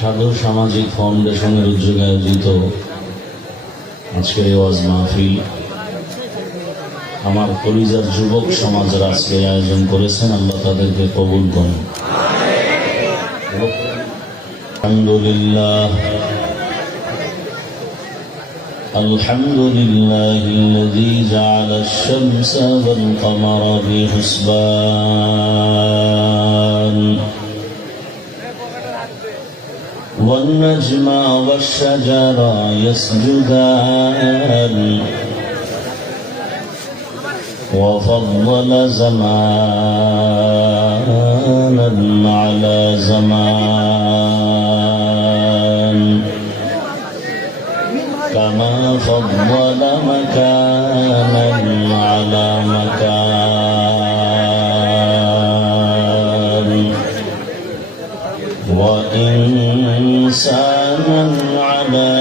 সাধু সামাজিক ফাউন্ডেশনের উদ্যোগে আয়োজিত আজকের এই ওয়াজ মাহফিল আমার কলিজার যুবক সমাজের আজকে আয়োজন করেছেন। আল্লাহ তাদেরকে কবুল করেন। আলহামদুলিল্লাহ الذي جعل الشمس والقمر بحسبان والنجم والشجر يسجدان وفضل زمانا على زمان كما فضل مكانا على مكان وإنسانا على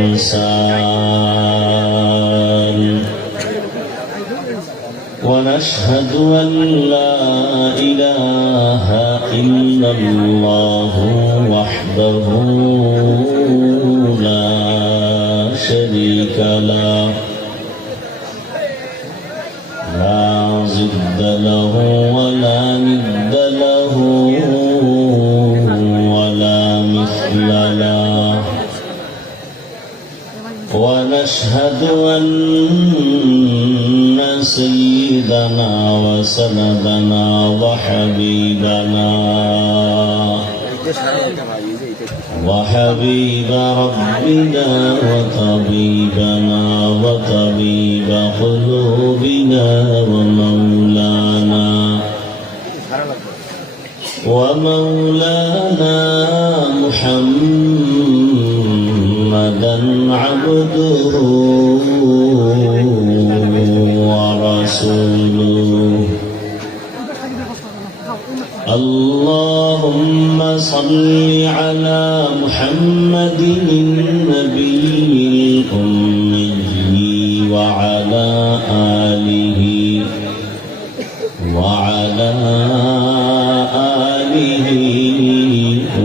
إنسان ونشهد أن لا إله إلا الله وحده لا شريك له لا ضد له ولا ند له ولا مثل له ونشهد أن سيدنا وسندنا وحبيب ربنا وطبيبنا وطبيب قلوبنا ومولانا محمدا عبده ورسوله. اللهم صل على محمد النبي الأمي وعلى آله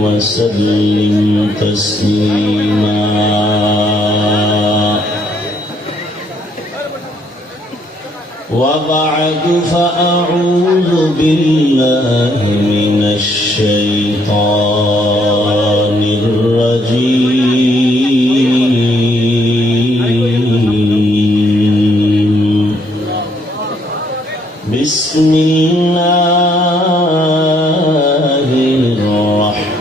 وسلم تسليما. وبعد فأعوذ بالله من الشيطان الرجيم. بسم الله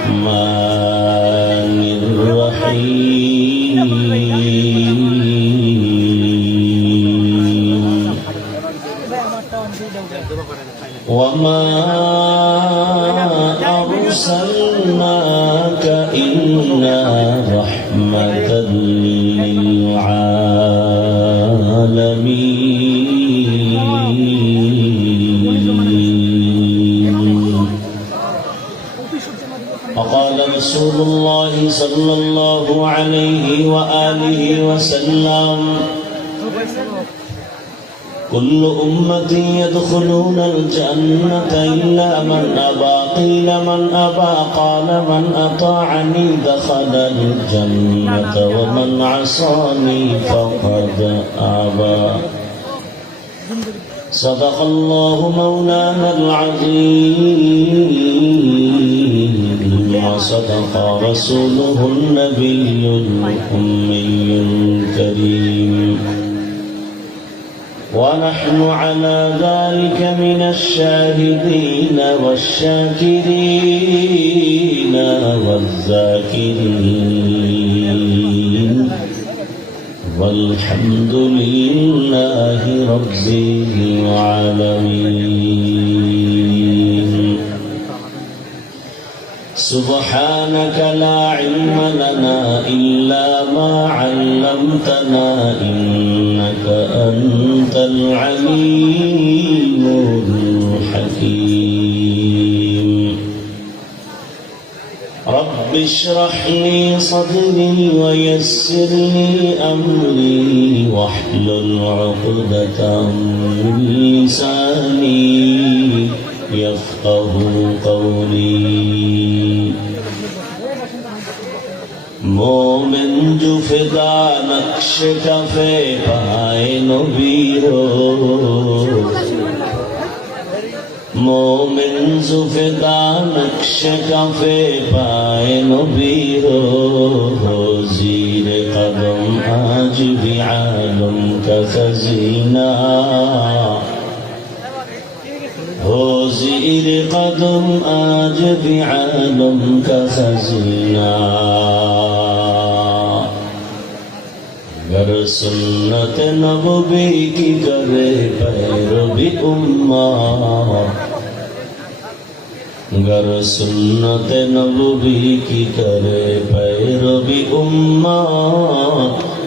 الرحمن الرحيم. وما أرسلناك إلا رحمة للعالمين. وقال رسول الله صلى الله عليه وآله وسلم: كل أمتي يدخلون الجنة إلا من أبى. قيل من أبى؟ قال من أطاعني دخل الجنة ومن عصاني فقد أبى. صدق الله مولانا العظيم وصدق رسوله النبي الأمي الكريم. ونحن على ذلك من الشاهدين والشاكرين والذاكرين والحمد لله رب العالمين. سبحانك لا علم لنا إلا ما علمتنا إنك أنت العليم الحكيم. رب اشرح لي صدري ويسر لي أمري واحلل عقدة من لساني يفقه قولي. मोमिन जुफदा नक्श कफे पाए नबीरो मोमिन जुफदा नक्श कफे पाए नबीरो जीर कदम आज भी आलम का खजीना हो जीर कदम आज भी आलम का खजीना गर सुन्नत नबवी की करे पैरवी उम्मा गर सुन्नत नबवी की करे पैरवी उम्मा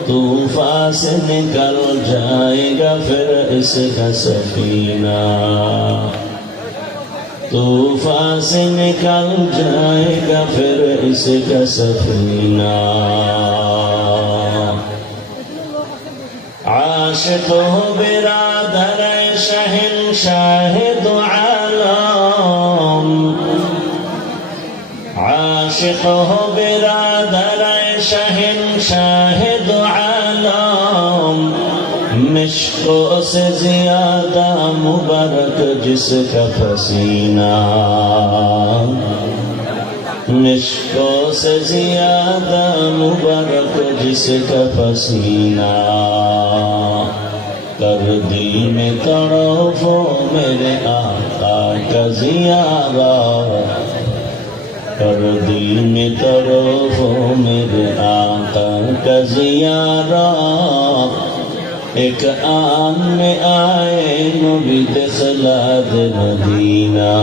तूफान से निकल जाएगा फिर इसका सफीना तूफान से निकल जाएगा फिर इसका सफीना आशिक हो बिरादर शहंशाह दो आलम आशिक हो बिरादर शहंशाह दो आलम मिश्को से ज्यादा मुबारक जिसका पसीना मिश्को से ज्यादा मुबारक जिसका पसीना कर दिल में तड़फो मेरे आका का जियारा कर दिल में तड़फो मेरे आका का जियारा एक आन में आए नबी दिखला दे मदीना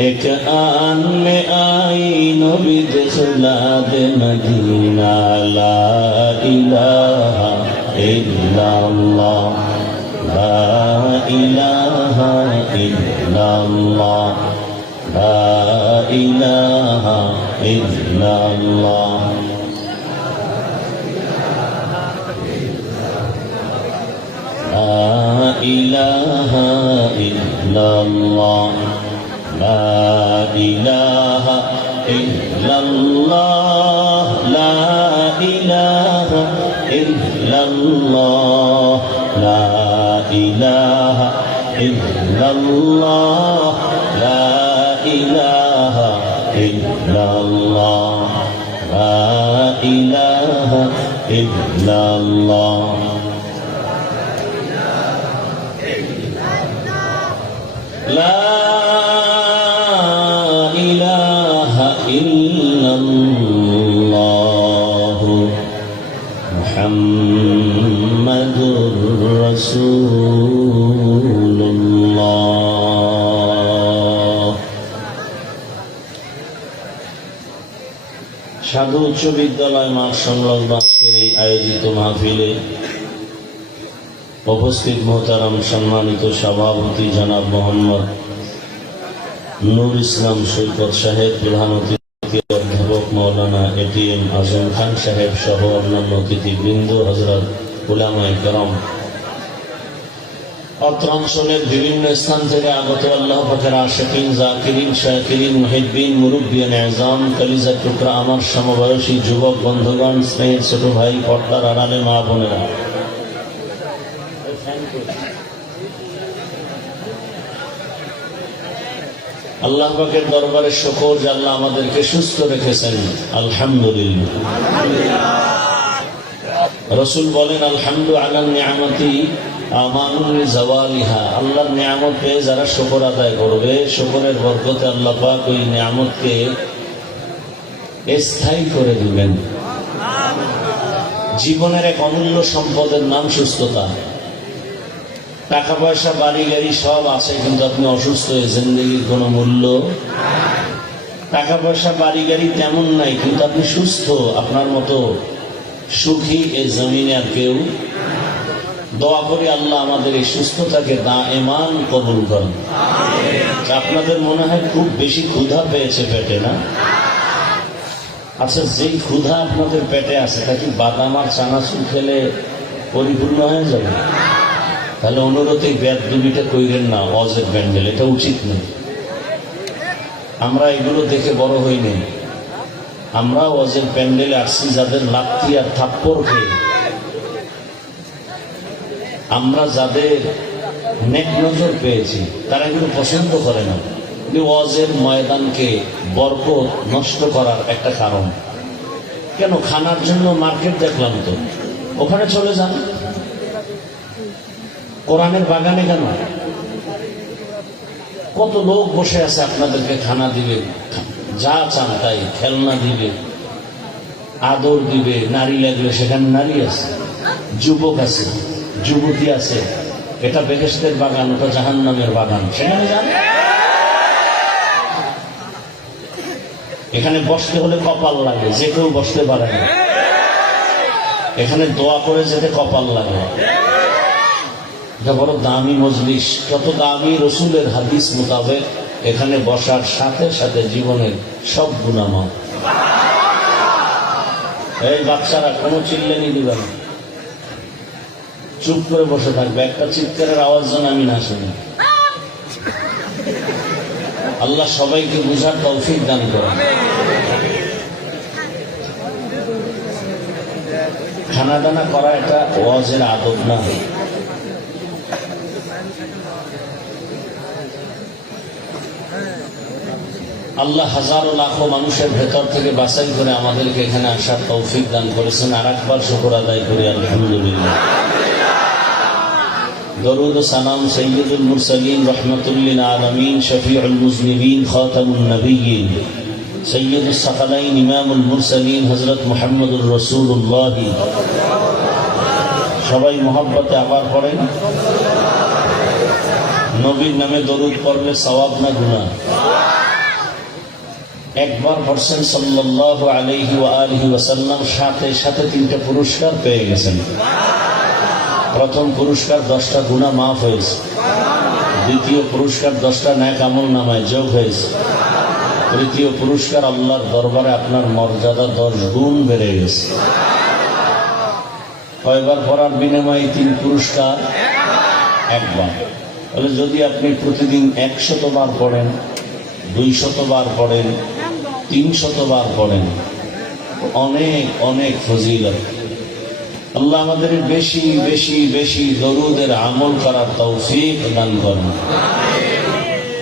एक आन में आई नबी दिखला दे मदीना ला इलाहा इल्लल्लाह ला इलाहा इल्लल्लाह ला इलाहा इल्लल्लाह ला इलाहा इल्लल्लाह ला इलाहा इल्लल्लाह ला इलाहा इल्लल्लाह ला इलाहा इल्लल्लाह ला इलाहा इल्लल्लाह ला इलाहा इल्लल्लाह لا إله إلا الله محمد رسول الله সাধু উচ্চ বিদ্যালয় মাঠ সংলগ্ন আজকের এই আয়োজিত মাহফিলে উপস্থিত মোহতারাম সম্মানিত সভাপতি জনাব মোহাম্মদ নূর ইসলাম সৈকত সাহেব, প্রধান অতিথি অধ্যাপক মৌলানা এটিএম আজম খান সাহেব সহ অন্যান্য অতিথিবৃন্দ, হযরত উলামায়ে কেরাম, অত্র অঞ্চলের বিভিন্ন স্থান থেকে আগত আল্লাহ পাকের আশিকিন, জাকিরিন, শাকিরিন, মুহিব্বিন, মুরব্বিয়ান আযম, কলিজার টুকরা আমার সমবয়সী যুবক বন্ধুগণ, স্নেহের ছোট ভাই, পর্দার আড়ালে মা বোনেরা, আল্লাহ পাকের দরবারে শুকর যে আল্লাহ আমাদেরকে সুস্থ রেখেছেন, আলহামদুলিল্লাহ। রাসূল বলেন আলহামদু আলা নিয়ামতি আমানুল জাওয়ালিহা, আল্লাহর নিয়ামত পেয়ে যারা শুকর আদায় করবে, শুকরের বরকতে আল্লাহ পাক ওই নিয়ামতকে স্থায়ী করে দিবেন। জীবনের এক অমূল্য সম্পদের নাম সুস্থতা। টাকা পয়সা বাড়ি গাড়ি সব আছে, কিন্তু আপনি অসুস্থ হয়ে জিন্দেগির কোনো মূল্য। টাকা পয়সা বাড়ি গাড়ি তেমন নাই, কিন্তু আপনি সুস্থ, আপনার মতো সুখী এই জমিনে আর কেউ। দোয়া করি আল্লাহ আমাদের এই সুস্থতাকে দায়েমান কবুল করেন। আপনাদের মনে হয় খুব বেশি ক্ষুধা পেয়েছে পেটে, না? আচ্ছা, যেই ক্ষুধা আপনাদের পেটে আছে তা কি বাদাম আর চানাচুর খেলে পরিপূর্ণ হয়ে যাবে? তাহলে অনুরোধ এই ব্যাধ দুবিটা কইরেন না, অজের ব্যান্ডেল, এটা উচিত নয়। আমরা এগুলো দেখে বড় হইনি। আমরা ওয়াজের প্যান্ডেলে আসছি যাদের লাথি আর থাপ্পড় খেয়ে, আমরা যাদের নেক নজর পেয়েছি, তারা এগুলো পছন্দ করে না। ওয়াজের ময়দানকে বরকত নষ্ট করার একটা কারণ। কেন? খানার জন্য মার্কেট দেখলাম তো, ওখানে চলে যান। কোরআনের বাগানে কেন? কত লোক বসে আছে, আপনাদেরকে খানা দিবে, যা চান তাই, খেলনা দিবে, আদর দিবে, নারী লাগবে, সেখানে নারী আছে, যুবক আছে, যুবতী আছে। এটা বেহেশতের বাগান, ওটা জাহান্নামের বাগান, সেখানে যান। এখানে বসতে হলে কপাল লাগে, যে কেউ বসতে পারে না। এখানে দোয়া করে যেতে কপাল লাগে। এটা বড় দামি মজলিস, কত দামি। রসুলের হাদিস মোতাবেক এখানে বসার সাথে সাথে জীবনের সব গুনাহ মাফ। এই বাচ্চারা কোনো চিল্লানি দিবে না, চুপ করে বসে থাকবে। একটা চিৎকারের আওয়াজ যেন আমি না শুনি। আল্লাহ সবাইকে বুঝার তৌফিক দান করেন। খানা দানা করা এটা ওয়াজের আদব না। আল্লাহ হাজারো লাখো মানুষের ভেতর থেকে বাছাই করে আমাদেরকে এখানে আসার তৌফিক দান করেছেন। আর একবার শুকর আদায় করি আলহামদুলিল্লাহ। দরুদ ও সালাম সৈয়দুল মুরসালিন রহমতুল্লিল আলামিন শফিউল মুজনিবিন খাতামুন নবিয়্যিন সৈয়দুস সাকালাইন ইমামুল মুরসালিন হযরত মুহাম্মদুর রাসূলুল্লাহ। সবাই মহব্বতে আবার পড়েন। নবীর নামে দরুদ পড়লে সওয়াব না গুনাহ? একবার পড়ছেন সাল্লাল্লাহু আলাইহি ওয়া আলিহি ওয়াসাল্লাম, সাথে সাথে 3টা পুরস্কার পেয়ে গেছেন। প্রথম পুরস্কার 10টা গুনাহ মাফ হয়েছে। দ্বিতীয় পুরস্কার 10টা নেক আমল নামায় যোগ হয়েছে। তৃতীয় পুরস্কার আল্লাহর দরবারে আপনার মর্যাদা 10 গুণ বেড়ে গেছে। কয়বার পড়ার বিনিময়ে 3 পুরস্কার? একবার। তাহলে যদি আপনি প্রতিদিন 100 বার পড়েন, 200 বার পড়েন, 300 বার পড়েন, অনেক অনেক ফজিলত। আল্লাহ আমাদের বেশি বেশি বেশি দরুদের আমল করার তৌফিক দান করেন।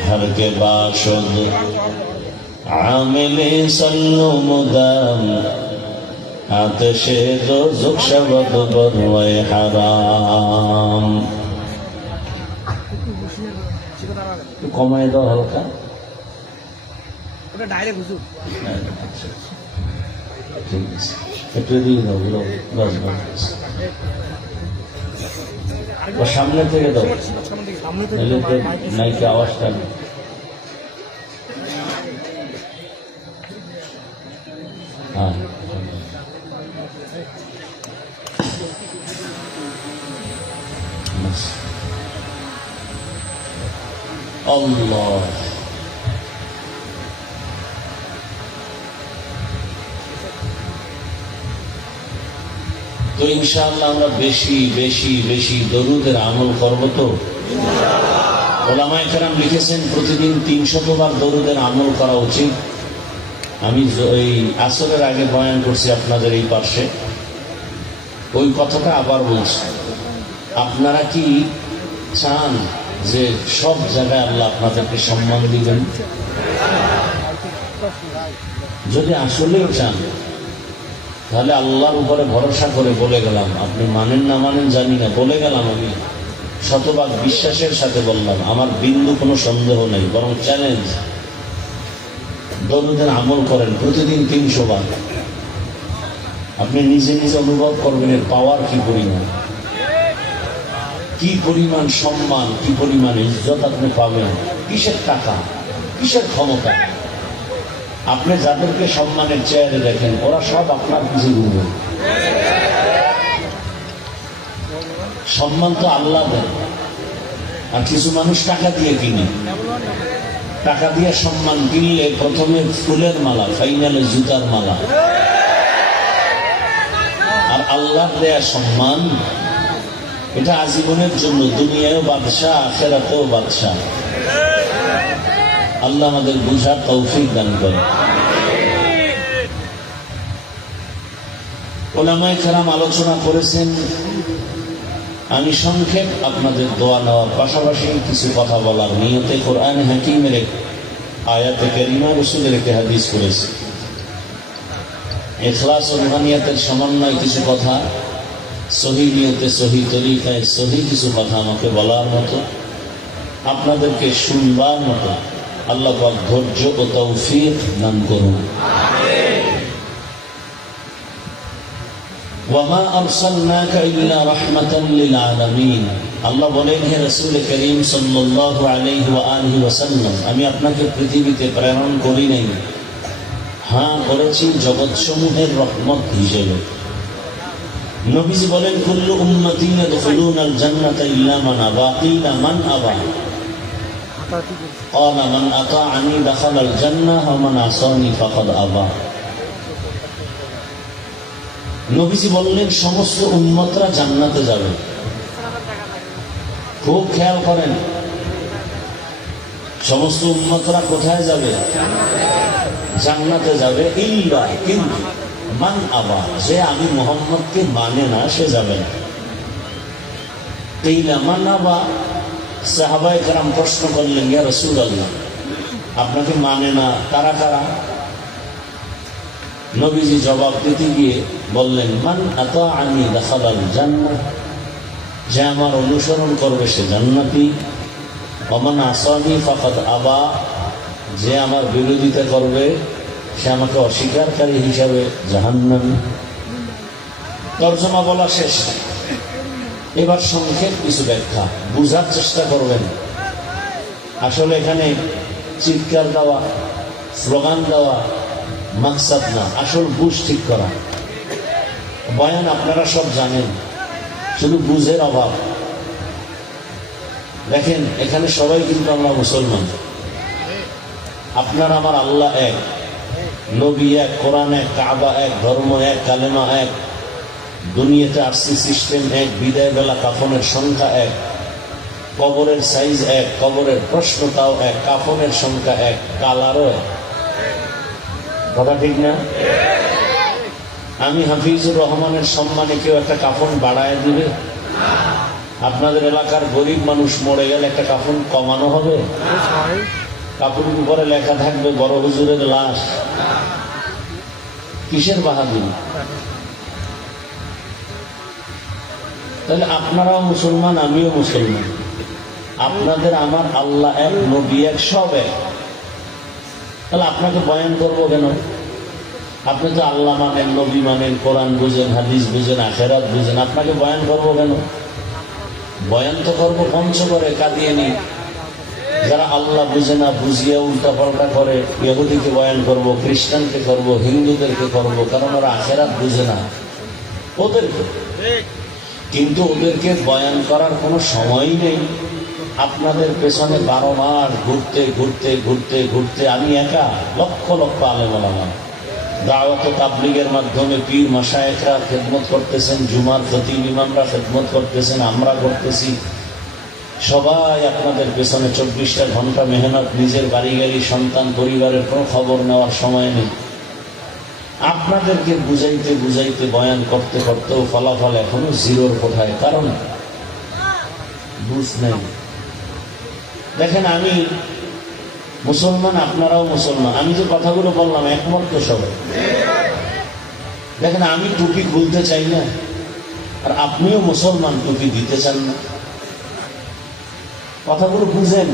হর কে বাশদ আমিলে সল্লু মুদাম আতশে দোজখ শবদ বরওয়ে হারাম। কমায় দাও হালকা, ডাইরেক্ট হুজুর। ঠিক আছে, একটু দিয়ে দাও, বাস বাস। সামনে থেকে দাও, নাইকে আওয়াজটা। হ্যাঁ, আল্লাহ। তো ইনশাআল্লাহ আমরা বেশি বেশি বেশি দরুদের আমল করব। তো ওলামায়ে কেরাম লিখেছেন প্রতিদিন 300 বার দরুদের আমল করা উচিত। আমি এই আসরের আগে বয়ান করছি আপনাদের এই পাশে, ওই কথাটা আবার বলছি। আপনারা কি চান যে সব জায়গায় আল্লাহ আপনাদেরকে সম্মান দিবেন? যদি আসলেও চান, তাহলে আল্লাহর উপরে ভরসা করে বলে গেলাম, আপনি মানেন না মানেন জানি না, বলে গেলাম, আমি শতভাগ বিশ্বাসের সাথে বললাম, আমার বিন্দু কোনো সন্দেহ নেই, বরং চ্যালেঞ্জ। দরুদের আমল করেন প্রতিদিন 300 বার। আপনি নিজে নিজে অনুভব করবেন এর পাওয়ার কি পরিমাণ, কি পরিমাণ সম্মান, কি পরিমাণ ইজ্জত আপনি পাবেন। কিসের টাকা, কিসের ক্ষমতা? আপনি যাদেরকে সম্মানের চেয়ারে দেখেন, ওরা সব আপনার পিছিয়ে ঘুরবে। সম্মান তো আল্লাহ দেন, আর কিছু মানুষ টাকা দিয়ে কিনে। টাকা দিয়ে সম্মান কিনলে প্রথমে ফুলের মালা, ফাইনালে জুতার মালা। আর আল্লাহ দেয়া সম্মান এটা আজীবনের জন্য, দুনিয়ায়ও বাদশাহ, আখিরাতেও বাদশাহ। আল্লাহ আমাদের বুঝার তৌফিক দান করে। উলামায়ে কেরাম আলোচনা করেছেন, আমি সংক্ষেপ আপনাদের দোয়া নেওয়ার পাশাপাশি কিছু কথা বলার নিয়তে কোরআন হাকিমের আয়াতে কারিমা, রাসূলের একটি হাদিস করেছি। ইখলাস ও রুহানিয়াতের সমন্বয় কিছু কথা, সহি নিয়তে, সহি তরিকায়, সহি কিছু কথা আমাকে বলার মতো, আপনাদেরকে শুনবার মতো আল্লাহ পাক ধৈর্য ও তৌফিক দান করুন। ওয়ামা আরসালনাকা ইল্লা রাহমাতান লিল আলামিন। আল্লাহ বলেন, হে রাসূল করিম সাল্লাল্লাহু আলাইহি ওয়া আলিহি ওয়াসাল্লাম, আমি আপনাকে পৃথিবীতে প্রেরণ করি নাই, হ্যাঁ করেছি জগৎসমূহের রহমত হিসেবে। নবীজি বলেন, কুল্লু উম্মতি ইয়াদখুলুনাল জান্নাতা ইল্লা মান আবা। কিলা মান আবা? ক্বালা মান আতাআনি দাখালাল জান্নাহ ওয়া মান আসানি ফাকাদ আবা। নবীজি বললেন, সমস্ত উম্মতরা জান্নাতে যাবে। খুব খেয়াল করেন, সমস্ত উম্মতরা কোথায় যাবে? জান্নাতে যাবে। ইল্লা, কিন্তু মান আবা, যে আমি মুহাম্মদকে মানে না, সে যাবে না। কিলা মান আবা? সাহাবায়ে কেরাম প্রশ্ন করলেন, ইয়া রাসূলুল্লাহ, আপনাকে মানে না কারা কারা? নবীজি জবাব দিতে গিয়ে বললেন, মান আতাআনি দাখালাল জান্নাহ, যে আমার অনুসরণ করবে সে জান্নাতি। ওয়া মান আসানি ফাকাদ আবা, যে আমার বিরোধিতা করবে সে আমাকে অস্বীকারকারী হিসাবে জাহান্নামী। তরজমা বলা শেষ, এবার সংক্ষেপ কিছু ব্যাখ্যা, বুঝার চেষ্টা করবেন। আসলে এখানে চিৎকার দেওয়া, স্লোগান দেওয়া মাকসাদ না, আসল বুঝ ঠিক করা। বয়ান আপনারা সব জানেন, শুধু বুঝের অভাব। দেখেন, এখানে সবাই কিন্তু আমরা মুসলমান। আপনার আমার আল্লাহ এক, নবী এক, কোরআন এক, কাবা এক, ধর্ম এক, কালেমা এক, দুনিয়াতে আসছি সিস্টেম এক, বিদায় বেলা কাফনের সংখ্যা এক, কবরের সাইজ এক, কবরের প্রশ্নটাও এক, কাফনের সংখ্যা এক, কালারও এক। কথা ঠিক না? আমি হাফিজুর রহমানের সম্মানে কেউ একটা কাফন বাড়ায় দিবে? আপনাদের এলাকার গরিব মানুষ মরে গেলে একটা কাফন কমানো হবে? কাপড়ের উপরে লেখা থাকবে বড় হুজুরের লাশ। কিসের বাহাদুরি? তাহলে আপনারাও মুসলমান, আমিও মুসলমান। আপনাদের আমার আল্লাহ এক, নবী এক, সব এক। তাহলে আপনাকে বয়ান করবো কেন? আপনি তো আল্লাহ মানেন, নবী মানেন, কোরআন বুঝেন, হাদিস বুঝেন, আখেরাত বুঝেন, আপনাকে বয়ান করবো কেন? বয়ান তো করবো পঞ্চগড়ে কাদিয়ানী, যারা আল্লাহ বুঝে না, বুঝিয়ে উল্টা পাল্টা করে। ইহুদিকে বয়ান করব, খ্রিস্টানকে করব, হিন্দুদেরকে করব, কারণ ওরা আখেরাত বুঝে না, ওদেরকে। কিন্তু ওদেরকে বয়ান করার কোনো সময়ই নেই। আপনাদের পেছনে 12 মাস ঘুরতে ঘুরতে ঘুরতে ঘুরতে আমি একা লক্ষ লক্ষ আলেম ওলামা দাওয়াত ও তাবলীগের মাধ্যমে পীর মাশায়েখরা খেদমত করতেছেন, জুমার খতিব ইমামরা খেদমত করতেছেন, আমরা করতেছি। সবাই আপনাদের পেছনে 24টা ঘন্টা মেহনত, নিজের বাড়ি গাড়ি, সন্তান, পরিবারের কোনো খবর নেওয়ার সময় নেই। আপনাদেরকে বুঝাইতে বুঝাইতে বয়ান করতে করতেও ফলাফল এখনো জিরোর কোঠায়, কারণ বুঝ নেই। দেখেন, আমি মুসলমান, আপনারাও মুসলমান। আমি যে কথাগুলো বললাম একমত তো সবাই? দেখেন, আমি টুপি খুলতে চাই না, আর আপনিও মুসলমান, টুপি দিতে চান না। কথাগুলো বুঝেন,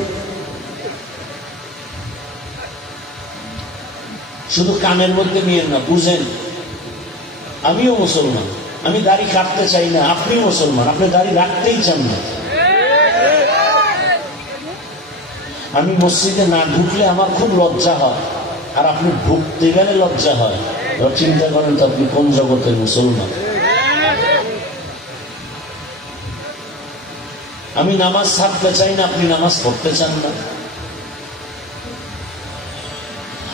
শুধু কানের মধ্যে নিয়েন না, বুঝেন। আমিও মুসলমান, আমি দাড়ি কাটতে চাই না, আপনিও মুসলমান, আপনি দাড়ি রাখতেই চান না। আমি মসজিদে না ঢুকলে আমার খুব লজ্জা হয়, আর আপনি ঢুকতে গেলে লজ্জা হয়। চিন্তা করেন তো, আপনি কোন জগতের মুসলমান? আমি নামাজ ছাড়তে চাই না, আপনি নামাজ পড়তে চান না।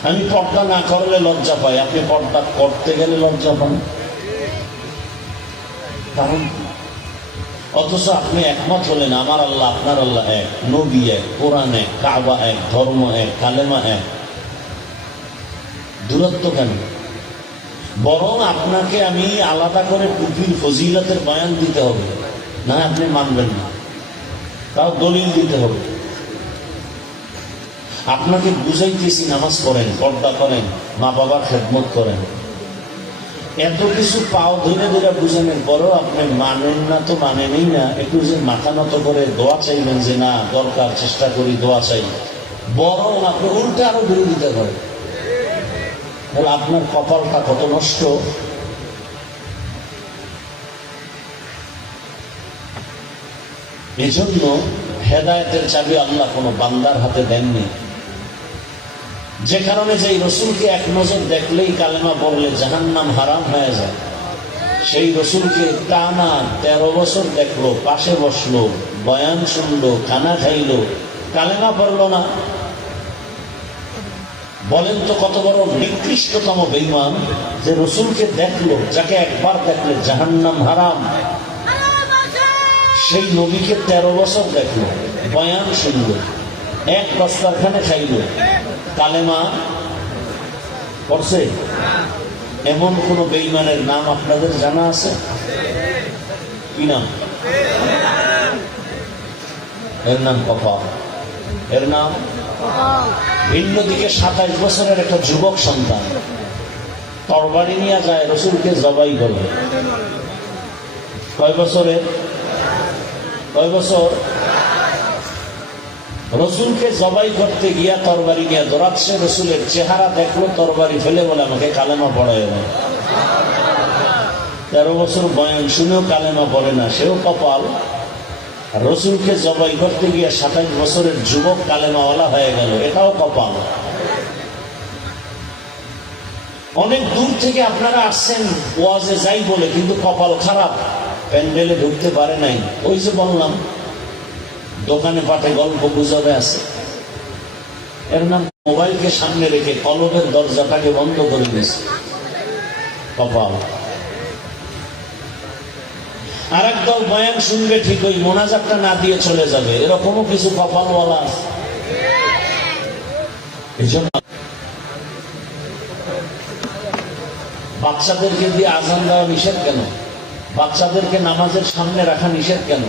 আমি পর্দা না করলে লজ্জা পাই, আপনি পর্দা করতে গেলে লজ্জা পান। কারণ অথচ আপনি একমত হলেন আমার আল্লাহ আপনার আল্লাহ এক, নবী এক, কোরআন এক, কাবা এক, ধর্ম এক, কালেমা এক। দূরত্ব কেন? বরং আপনাকে আমি আলাদা করে টুপির ফজিলতের বয়ান দিতে হবে, না আপনি মানবেন না, তাও দলিল দিতে হবে। আপনাকে বুঝাইতেছি নামাজ পড়েন, পর্দা করেন, মা বাবার খেদমত করেন, এত কিছু পাও ধরে ধরে বুঝানোর পরও আপনি মানেন না, তো মানেনই না। একটু যে মাথা নত করে দোয়া চাইবেন যে না দরকার, চেষ্টা করি দোয়া চাই, বরং আপনি উল্টা আরো বিরোধিতা করেন, তাহলে আপনার কপালটা কত নষ্ট। এজন্য হেদায়েতের চাবি আল্লাহ কোনো বান্দার হাতে দেননি, যে কারণে যে রসুলকে এক নজর দেখলেই কালেমা পড়লে জাহান্নাম হারাম হয়ে যায়, সেই রসুলকে টানা 13 বছর দেখলো, পাশে বসলো, বয়ান শুনলো, খানা খাইলো, কালেমা পড়লো না। বলেন তো কত বড় নিকৃষ্টতম বেঈমান যে রসুলকে দেখলো, যাকে একবার দেখলে জাহান্নাম হারাম, সেই নবীকে 13 বছর দেখলো, বয়ান শুনলো, এক দস্তরখানে খাইলো, কালেমা পড়ছে। এমন কোন বেঈমানের নাম আপনাদের জানা আছে? কি নাম? এর নাম কপাল, এর নাম। ভিন্ন দিকে 27 বছরের একটা যুবক সন্তান তরবারি নিয়ে যায় রসুলকে জবাই করে। কয় বছরে? কয় বছর? রসুলকে জবাই করতে গিয়া তরবারি নিয়ে দৌড়াচ্ছে, রসুলের চেহারা দেখলো, তরবারি ফেলে বলে আমাকে কালেমা পড়ায় না। 13 বছর বয়ান শুনেও কালেমা পড়ে না, সেও কপাল। রসুলকে জবাই করতে গিয়ে 27 বছরের যুবক কালেমাওয়ালা হয়ে গেল, এটাও কপাল। অনেক দূর থেকে আপনারা আসছেন ওয়াজে যাই বলে, কিন্তু কপাল খারাপ, প্যান্ডেলে ঢুকতে পারে নাই। ওই যে বললাম দোকানে পাটে গল্প গুজবে আছে, এর নাম মোবাইলকে সামনে রেখে কলবের দরজাটাকে বন্ধ করে দিয়েছে, কপাল। আর একদল বয়ান শুনবে ঠিক, ওই মোনাজাতটা না দিয়ে চলে যাবে, এরকমও কিছু কপালওয়ালা আছে। এই জন্য বাচ্চাদেরকে দিয়ে আজান দেওয়া নিষেধ কেন? বাচ্চাদেরকে নামাজের সামনে রাখা নিষেধ কেন?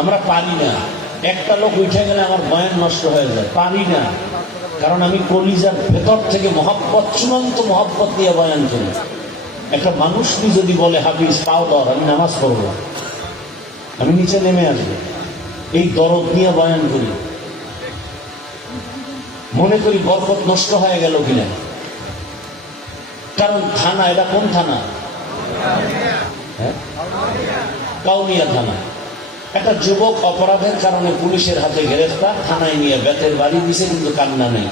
আমরা পারি না। একটা লোক উঠে গেলে আমার বয়ান নষ্ট হয়ে যায়, পারি না। কারণ আমি কলিজার ভেতর থেকে মহব্বত, চূড়ান্ত মহব্বত নিয়ে বয়ান করি। একটা মানুষ যদি বলে হাফিজ পাও দর, আমি নামাজ পড়বো, আমি নিচে নেমে আসবো, এই দরদ নিয়ে বয়ান করি। মনে করি বরকত নষ্ট হয়ে গেল কিনা। কারণ থানা, এটা কোন থানা? কাউনিয়া থানা। একটা যুবক অপরাধের কারণে পুলিশের হাতে গ্রেফতার, থানায় নিয়ে বেতের বাড়ি দিছে, কিন্তু কান্না নেই।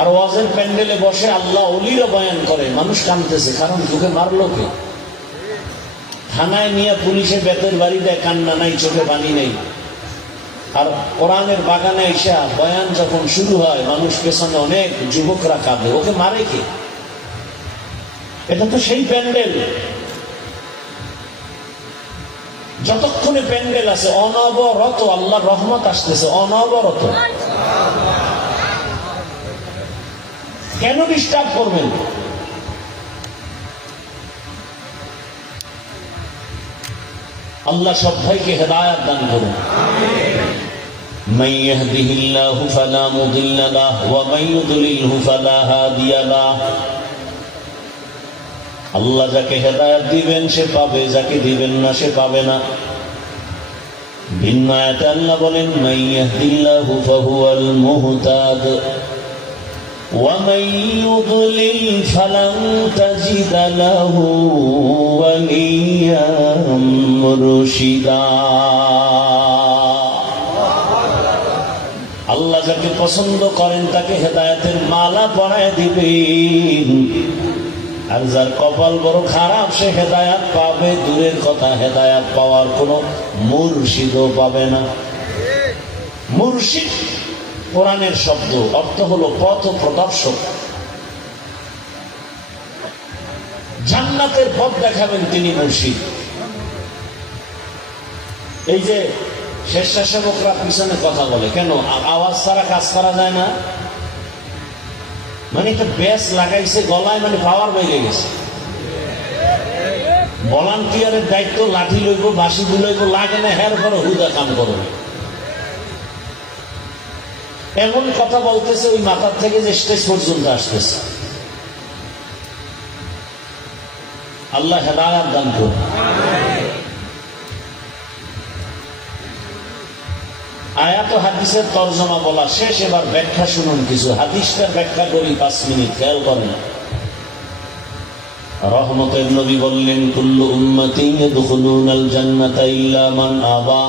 আর ওয়াজের প্যান্ডেলে বসে আল্লাহ ওলিরা বয়ান করে, মানুষ কাঁদতেছে, কারণ তোকে মারলো কে? থানায় নিয়ে পুলিশে বেতের বাড়ি দেয়, কান্না নাই, চোখে পানি নেই। আর কোরআনের বাগানে এসে বয়ান যখন শুরু হয়, মানুষ পেছনে অনেক যুবকরা কাঁদে, ওকে মারে কে? এটা তো সেই প্যান্ডেল। যতক্ষণে প্যান্ডেল আছে অনবরত আল্লাহর রহমত আসতেছে, অনবরত। কেন ডিস্টার্ব করবেন? আল্লাহ সব ভাইকে হেদায়েত দান করুন। من يهده الله فلا مضل له ومن يضلله فلا هادي له। আল্লাহ যাকে হেদায়েত দিবেন সে পাবে, যাকে দিবেন না সে পাবে না। ভিন্ন আয়াতে আল্লাহ বলেন মান ইয়াহদিল্লাহু ফাহুয়াল মুহতাদ ওয়া মান ইউদ্লিল ফালান তাজিদ লাহু ওয়ালিয়াম মুরশিদা। আল্লাহ যাকে পছন্দ করেন তাকে হেদায়েতের মালা পরায় দিবেন, আর যার কপাল বড় খারাপ সে হেদায়াত পাবে দূরের কথা, হেদায়াত পাওয়ার কোন মুর্শিদও পাবে না। মুর্শিদ কোরআনের শব্দ, অর্থ হলো পথ প্রদর্শক। জান্নাতের পথ দেখাবেন তিনি মুর্শিদ। এই যে স্বেচ্ছাসেবকরা পিছনে কথা বলে কেন, আওয়াজ ছাড়া কাজ করা যায় না, মানে একটা ব্যাস লাগাইছে গলায়, মানে পাওয়ার বেড়ে গেছে। ভলান্টিয়ারের দায়িত্ব লাঠি লইব, বাঁশি লইব, লাগে না হের পরে হুদা কাম করবে। এমন কথা বলতেছে ওই মাথার থেকে যে স্টেজ পর্যন্ত আসতেছে। আল্লাহ হেদায়াত দান করুন। আয়াত ও হাদিসের তরজমা বলা শেষ, এবার ব্যাখ্যা শুনুন কিছু। হাদিসটার ব্যাখ্যা করি 5 মিনিট, খেয়াল করেন। রহমতের নবী বললেন, কুল্লু উম্মতি ইয়াদখুলুনাল জান্নাতা ইল্লা মান আবা।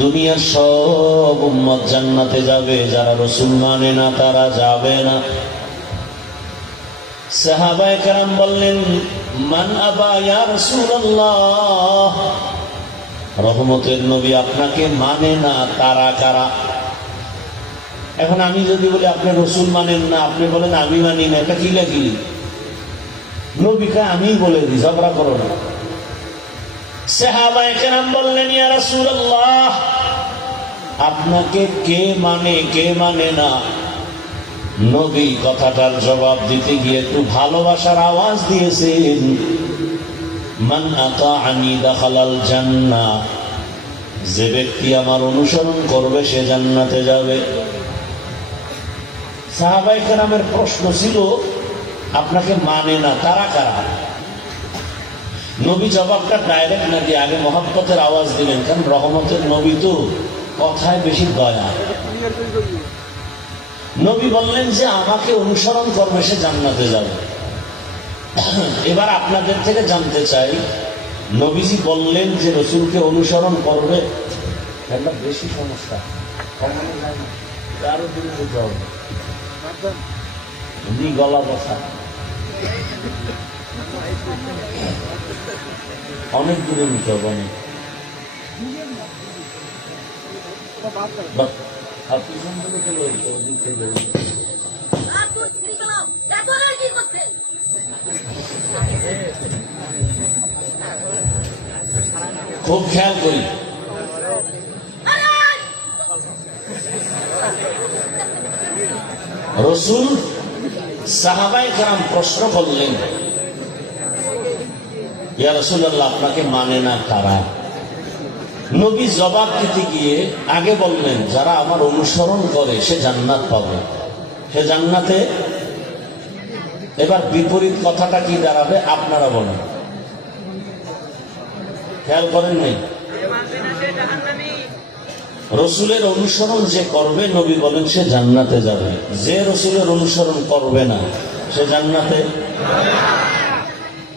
দুনিয়ার সব উম্মত জান্নাতে যাবে, যারা রাসূল মানে না তারা যাবে না। সাহাবায়ে কেরাম বললেন, মান আবা ইয়া রাসূলুল্লাহ, রহমতের নবী আপনাকে মানে না তারা কারা? এখন আমি যদি বলি আপনি রাসূল মানেন না, আপনি বলেন আমি মানি না, এটা কি লাগি? নবীকে আমি বলে দিই, ঝগড়া করো না। সাহাবায়ে কেরাম বললেন, ইয়া রাসূলুল্লাহ, আপনাকে কে মানে কে মানে না? নবী কথাটার জবাব দিতে গিয়ে একটু ভালোবাসার আওয়াজ দিয়েছেন, মান আতাআনি দাখালাল জান্নাহ, যে ব্যক্তি আমার অনুসরণ করবে সে জান্নাতে যাবে। সাহাবায়ে কেরামের প্রশ্ন ছিল, আপনাকে মানে না তারা কারা? নবী জবাবটা ডাইরেক্ট না দিয়ে আগে মহব্বতের আওয়াজ দিলেন, কারণ রহমতের নবী তো কথায় বেশি দয়া। নবী বললেন যে আমাকে অনুসরণ করবে সে জান্নাতে যাবে। এবার আপনাদের থেকে জানতে চাই, নবীজি বললেন যে রাসূলকে অনুসরণ করবে, এটা বেশি সমস্যা, আরো দূরে যেতে হবে, গলা বসা অনেক দূরে নিতে হবে, অনেক। আর পিছন থেকে চলে যেতে হবে, দিক থেকে খুব খেয়াল করি। রাসূল সাহাবায়ে কেরাম প্রশ্ন করলেন, ইয়া রাসূলুল্লাহ, আপনাকে মানে না কারা? নবী জবাব দিতে গিয়ে আগে বললেন, যারা আমার অনুসরণ করে সে জান্নাত পাবে, সে জান্নাতে। এবার বিপরীত কথাটা কি দাঁড়াবে আপনারা বলেন, খেয়াল করেন নাই? রাসূলের অনুসরণ যে করবে, নবী বলেন সে জান্নাতে যাবে। যে রাসূলের অনুসরণ করবে না সে জান্নাতে।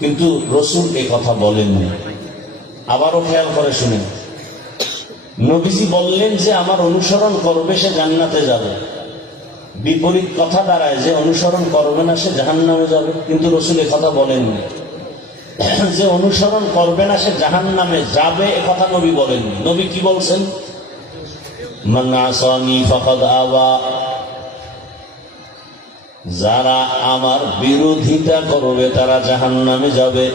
কিন্তু রাসূল এই কথা বলেননি। আবারও খেয়াল করে শুনেন, নবীজি বললেন যে আমার অনুসরণ করবে সে জান্নাতে যাবে। বিপরীত কথা দাঁড়ায়, যে অনুসরণ করবে না সে জাহান্নামে যাবে। কিন্তু রাসূল এই কথা বলেননি। যে অনুসরণ করবে না সে জাহান্নামে যাবে এ কথা নবী বলেননি। নবী কি বলছেন? মান আসানি ফাকাদ আবা, যারা আমার বিরোধিতা করবে তারা জাহান্নামে যাবে।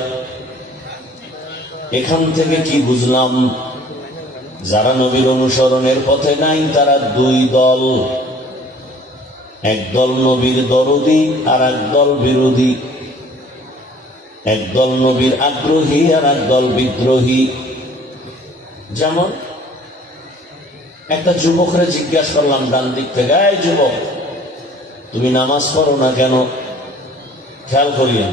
এখান থেকে কি বুঝলাম? যারা নবীর অনুসরণের পথে নাই তারা দুই দল, একদল নবীর দরদি আর একদল বিরোধী, একদল নবীর আগ্রহী আর একদল বিদ্রোহী। যেমন একটা যুবকরে জিজ্ঞাসা করলাম ডান দিক থেকে, এই যুবক, তুমি নামাজ পড়ো না কেন? খেয়াল করিয়া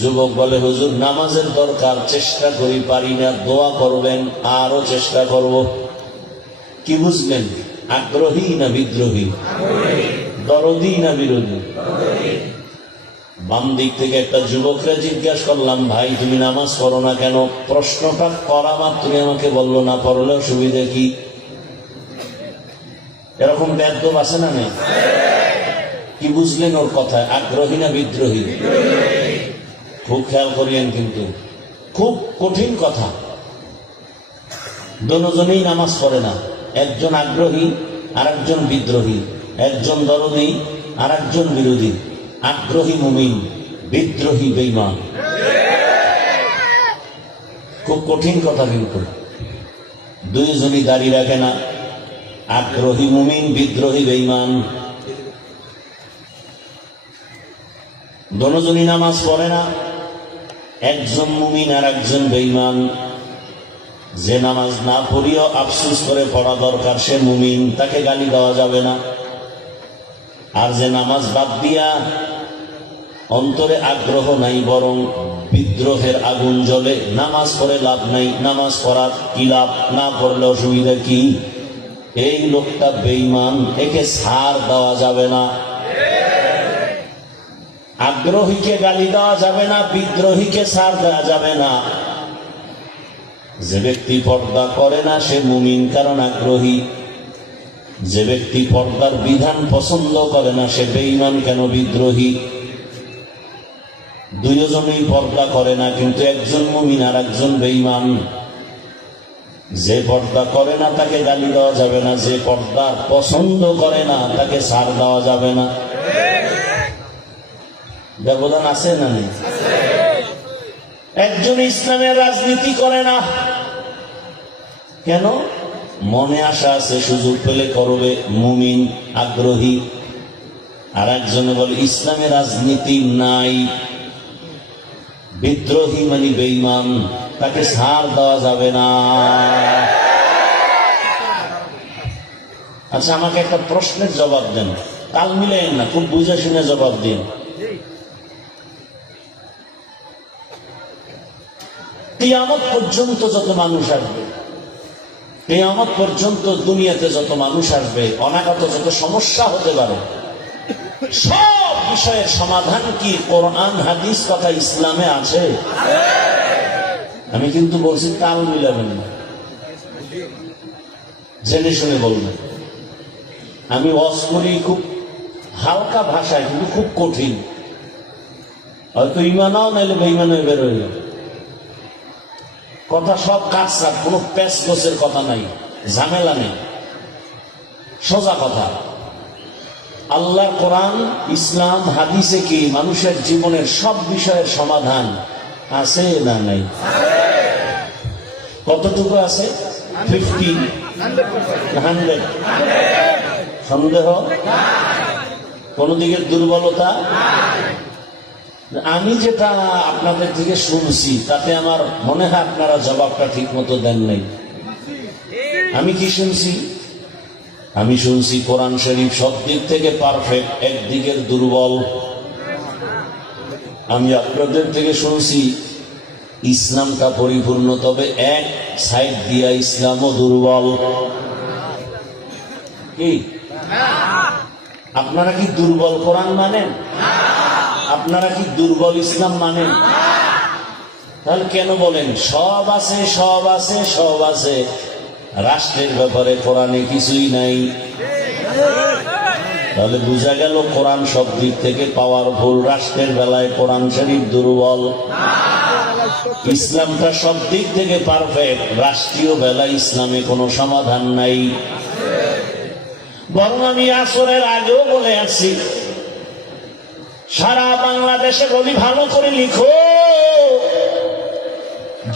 যুবক বলে, হুজুর নামাজের দরকার, চেষ্টা করি, পারি না, দোয়া করবেন, আরো চেষ্টা করব। কি বুঝলেন? আগ্রহী না বিদ্রোহী? দরদি না বিরোধী? বাম দিক থেকে একটা যুবককে জিজ্ঞাসা করলাম, ভাই তুমি নামাজ পড়ো না কেন? প্রশ্নটা করা মাত্রই আমাকে বললো, না পড়লে অসুবিধা কি? এরকম বেদব আছে না নেই? কি বুঝলেন ওর কথায়? আগ্রহী না বিদ্রোহী? খুব খেয়াল করিয়েন, কিন্তু খুব কঠিন কথা। দুজনেই নামাজ পড়ে না, একজন আগ্রহী আর একজন বিদ্রোহী, একজন দরদী আর একজন বিরোধী, আগ্রহী মুমিন, বিদ্রোহী বেঈমান। খুব কঠিন কথা, কিন্তু দুইজনই দাড়ি রাখে না, আগ্রহী মুমিন, বিদ্রোহী বেঈমান। দোনোজনই নামাজ পড়ে না, একজন মুমিন আর একজন বেঈমান। যে নামাজ না পড়িও আফসোস করে পড়া দরকার সে মুমিন, তাকে গালি দেওয়া যাবে না। আর যে নামাজ বাদ দিয়া অন্তরে আগ্রহ নাই, বরং বিদ্রোহের আগুন জ্বলে, নামাজ পড়ে লাভ নাই, নামাজ পড়ার কি লাভ, না পড়লে অসুবিধা কি, এই লোকটা বেঈমান, একে ছাড় দেওয়া যাবে না। আগ্রহীকে গালি দেওয়া যাবে না, বিদ্রোহীকে ছাড় দেওয়া যাবে না। যে ব্যক্তি পর্দা করে না সে মুমিন, কারণ আগ্রহী। যে ব্যক্তি পর্দার বিধান পছন্দ করে না সে বেঈমান, কেন বিদ্রোহী। দুইজনই পর্দা করে না, কিন্তু একজন মুমিন আর একজন বেঈমান। যে পর্দা করে না তাকে গালি দেওয়া যাবে না, যে পর্দা পছন্দ করে না তাকে ছাড় দেওয়া যাবে না। ব্যবধান আছে না নেই? একজন ইসলামের রাজনীতি করে না, কেন? মনে আশা আছে, সুযোগ পেলে করবে, মুমিন, আগ্রহী। আর একজনে বলে ইসলামের রাজনীতি নাই, বিদ্রোহী মানে বেঈমান, তাকে ছাড় দেওয়া যাবে না। আচ্ছা, আমাকে একটা প্রশ্নের জবাব দেন, কাল মিলেন না, খুব বুঝে শুনে জবাব দিন। কিয়ামত পর্যন্ত যত মানুষ আসবে, কিয়ামত পর্যন্ত দুনিয়াতে যত মানুষ আসবে, অনাগত যত সমস্যা হতে পারে, সব বিষয়ের সমাধান কি কোরআন হাদিস কথা ইসলামে আছে? আমি কিন্তু বলছি তাল মিলাবেন না, জেনে শুনে বলবেন। আমি ওয়াজ করি খুব হালকা ভাষায়, কিন্তু খুব কঠিন। হয়তো ইমানাও নাইলে বেঈমান হয়ে বের হয়ে যাবে। কথা সব কাঁচা, কোনো প্যাচ গোছের কথা নাই, ঝামেলা নেই, সোজা কথা। আল্লাহর কোরআন, ইসলাম, হাদিসে কি মানুষের জীবনের সব বিষয়ের সমাধান আছে না নাই? কতটুকু আছে? 50, 100? সন্দেহ? কোন দিকে দুর্বলতা? আমি যেটা আপনাদের থেকে শুনছি তাতে আমার মনে হয় আপনারা জবাবটা ঠিক মতো দেন নাই। আমি কি শুনছি? আমি শুনছি কোরআন শরীফ সব দিক থেকে পারফেক্ট, একদিকের দুর্বল। আমি আপনাদের থেকে শুনছি ইসলামটা পরিপূর্ণ, তবে এক সাইড দিয়া ইসলামও দুর্বল। কি আপনারা কি দুর্বল কোরআন মানেন? আপনারা কি দুর্বল ইসলাম মানেন? তাহলে কেন বলেন সব আছে, সব আছে, সব আছে, রাষ্ট্রের ব্যাপারে কোরআনে কিছুই নাই? তাহলে বোঝা গেল কোরআন সব দিক থেকে পাওয়ারফুল, রাষ্ট্রের বেলায় কোরআন শরীফ দুর্বল। ইসলামটা সব দিক থেকে পারফেক্ট, রাষ্ট্রীয় বেলায় ইসলামে কোনো সমাধান নাই। বরং আমি আসরের আগেও বলে আছি, সারা বাংলাদেশে বলি ভালো করে লিখো,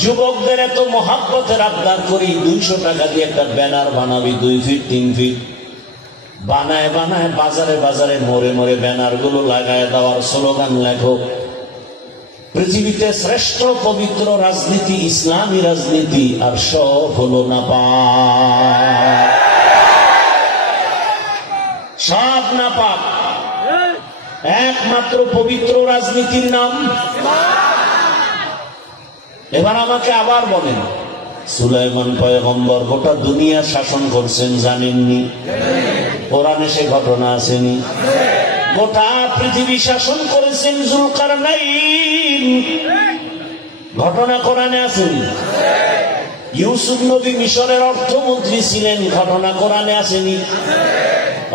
যুবকদের এত মহাব্বতের আবদার করি, 200 টাকা দিয়ে একটা ব্যানার বানাবি 2 ফিট 3 ফিট, বানায় বানায় বাজারে বাজারে মোড়ে মোড়ে ব্যানার গুলো লাগায় দেওয়ার স্লোগান লেখো, পৃথিবীতে শ্রেষ্ঠ পবিত্র রাজনীতি ইসলামী রাজনীতি, আর সব হলো না পাক, সব না পাক। একমাত্র পবিত্র রাজনীতির নাম। এবার আমাকে আবার বলেন, সুলাইমান পয়গম্বর গোটা দুনিয়া শাসন করছেন, জানেননি? কোরআনে সে ঘটনা আসেনি? গোটা পৃথিবী শাসন করেছেন জুলকারনাইন, ঘটনা কোরআনে আসেনি? ইউসুফ নবী মিশরের অর্থমন্ত্রী ছিলেন, ঘটনা কোরআনে আসেনি?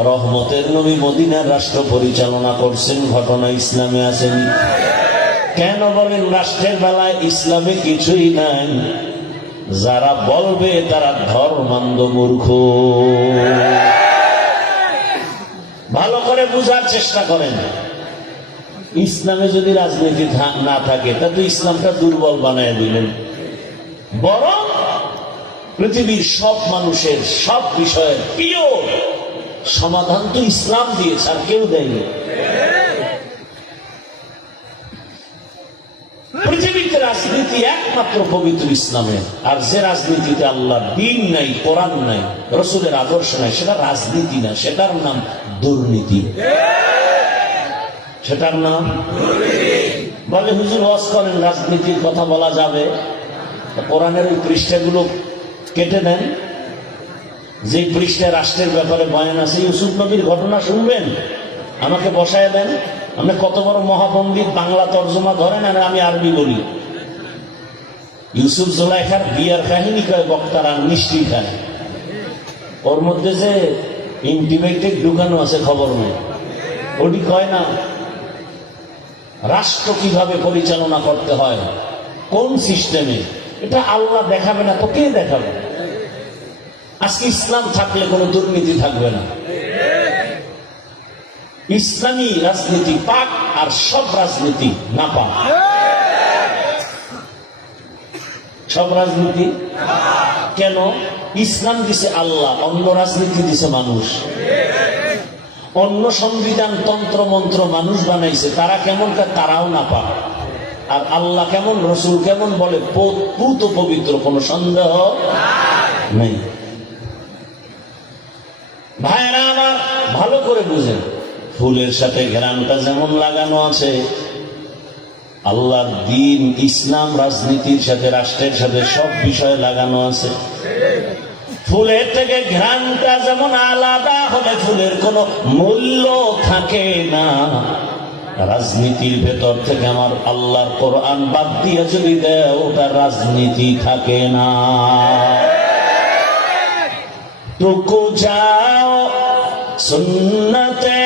রহমতের নবী মদিনার রাষ্ট্র পরিচালনা করছেন, ঘটনা ইসলামে আসেনি? কেন বলেন রাষ্ট্রের বেলায় ইসলামে কিছুই নাই? যারা বলবে তারা ধর্মান্ধ মূর্খ। ভালো করে বুঝার চেষ্টা করেন। ইসলামে যদি রাজনীতি না থাকে তা তো ইসলামটা দুর্বল বানায় দিলেন। বরং পৃথিবীর সব মানুষের সব বিষয়ের পিওর সমাধান তো ইসলাম দিয়েছে, আর কেউ দেয়নি। পৃথিবীতে রাজনীতি একমাত্র পবিত্র ইসলামের, আর যে রাজনীতিতে আল্লাহ দ্বীন নাই, কোরআন নাই, রসুলের আদর্শ নাই, সেটা রাজনীতি না, সেটার নাম দুর্নীতি। সেটার নাম বলে হুজুর ওয়াজ করেন, রাজনীতির কথা বলা যাবে? কোরআনের ওই পৃষ্ঠাগুলো কেটে দেন, যে পৃষ্ঠায় রাষ্ট্রের ব্যাপারে বয়ান আছে। ইউসুফ নবীর ঘটনা শুনবেন, আমাকে বসায় দেন। আপনি কত বড় মহাপণ্ডিত, বাংলা তর্জমা ধরেন আর আমি আরবি বলি। ইউসুফ জুলাইখার বিয়ার কাহিনী কয় বক্তারা, মিষ্টি খায়, ওর মধ্যে যে ইন্টিবায়োটিক ঢুকানো আছে খবর নেই, ওটি কয় না। রাষ্ট্র কিভাবে পরিচালনা করতে হয়, কোন সিস্টেমে, এটা আল্লাহ দেখাবে না তো কে দেখাবে? আজকে ইসলাম থাকলে কোনো দুর্নীতি থাকবে না। ইসলামী রাজনীতি পাক, আর সব রাজনীতি না পাক। সব রাজনীতি কেন? ইসলাম দিছে আল্লাহ, অন্য রাজনীতি দিছে মানুষ। অন্য সংবিধান তন্ত্র মন্ত্র মানুষ বানাইছে, তারা কেমন, তারাও না পাক। আর আল্লাহ কেমন, রসুল কেমন, বলে পুত পবিত্র, কোনো সন্দেহ নেই। ভাইরা আমার, ভালো করে বুঝেন, ফুলের সাথে ঘেরানটা যেমন লাগানো আছে, আল্লাহর দ্বীন ইসলাম রাজনীতির সাথে, রাষ্ট্রের সাথে সব বিষয়ে লাগানো আছে। ফুলের থেকে ঘ্রাণটা যেমন আলাদা হলে ফুলের কোনো মূল্য থাকে না, রাজনীতির ভেতর থেকে আমার আল্লাহর কোরআন বাদ দিয়ে যদি দেয়, ওটা রাজনীতি থাকে না। টুকু যাও সুন্নতে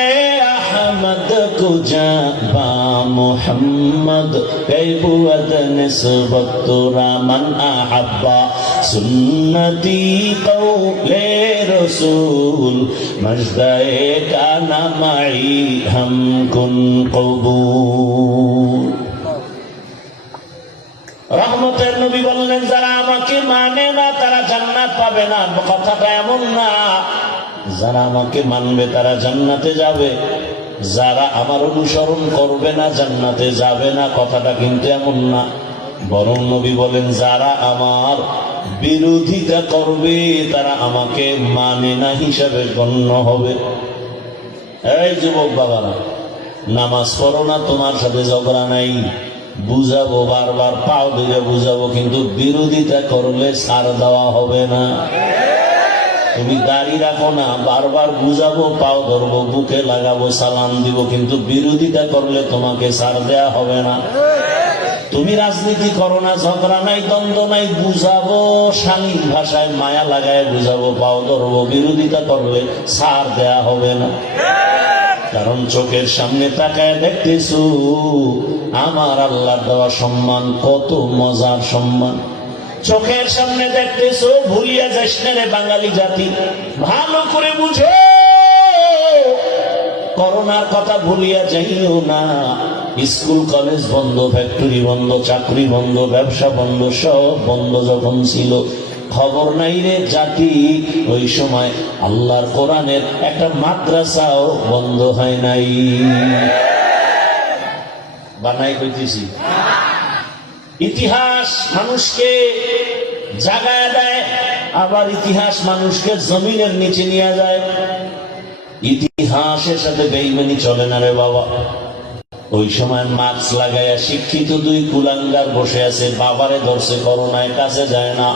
আহমদ কুজা বা মুহাম্মদ কৈবুদ নিসবত তুরা মান আহাব্বা সুন্নতি কৌলে রসুল মজদায়ে কানা মাই হাম কুন কবুল। রহমতের নবী বললেন, যারা আমাকে মানে না তারা জান্নাত পাবে না। কথাটা এমন না, যারা আমাকে মানবে তারা জান্নাতে যাবে, যারা আমার অনুসরণ করবে না জান্নাতে যাবে না। কথাটা কিন্তু এমন না, বরং নবী বলেন, যারা আমার বিরোধিতা করবে তারা আমাকে মানে না হিসাবে গণ্য হবে। এই যুবক বাবারা, নামাজ পড়ো না, তোমার সাথে ঝগড়া নাই, বুঝাবো, বারবার পাও দিলে বুঝাবো, কিন্তু বিরোধিতা করলে ছাড় দেওয়া হবে না। তুমি দাড়ি রাখো না, বারবার বুঝাবো, পাও ধরবো, বুকে লাগাবো, সালাম দিব, কিন্তু বিরোধিতা করলে তোমাকে ছাড় দেয়া হবে না। তুমি রাজনীতি করো না, ঝগড়া নাই, দ্বন্দ্ব নাই, বুঝাবো, শালীন ভাষায় মায়া লাগায় বুঝাবো, পাও ধরবো, বিরোধিতা করলে ছাড় দেয়া হবে না। কারণ চোখের সামনে তাকায় দেখতেছো আমার আল্লাহর দেওয়া সম্মান, কত মজার সম্মান। চোখের সামনে দেখতেছো, ভুলিয়া যাস না রে বাঙালি জাতি, ভালো করে বুঝো, করোনার কথা ভুলিয়া যাইও না। স্কুল কলেজ বন্ধ, ফ্যাক্টরি বন্ধ, চাকরি বন্ধ, ব্যবসা বন্ধ, সব বন্ধ যখন ছিল, খবর নাই রে জাতি, ওই সময় আল্লাহর কোরআনের একটা মাদ্রাসাও বন্ধ হয় নাই। বানাই কইতেছি, ইতিহাস মানুষকে জাগায় দেয়, আবার ইতিহাস মানুষকে জমিনের নিচে নিয়ে যায়। ইতিহাসের সাথে বেঈমানি চলে না রে বাবা। ওই সময় মাস্ক লাগাইয়া শিক্ষিত দুই কুলাঙ্গার বসে আছে, বাবারে ধরছে, করোনায় কাছে যায় না।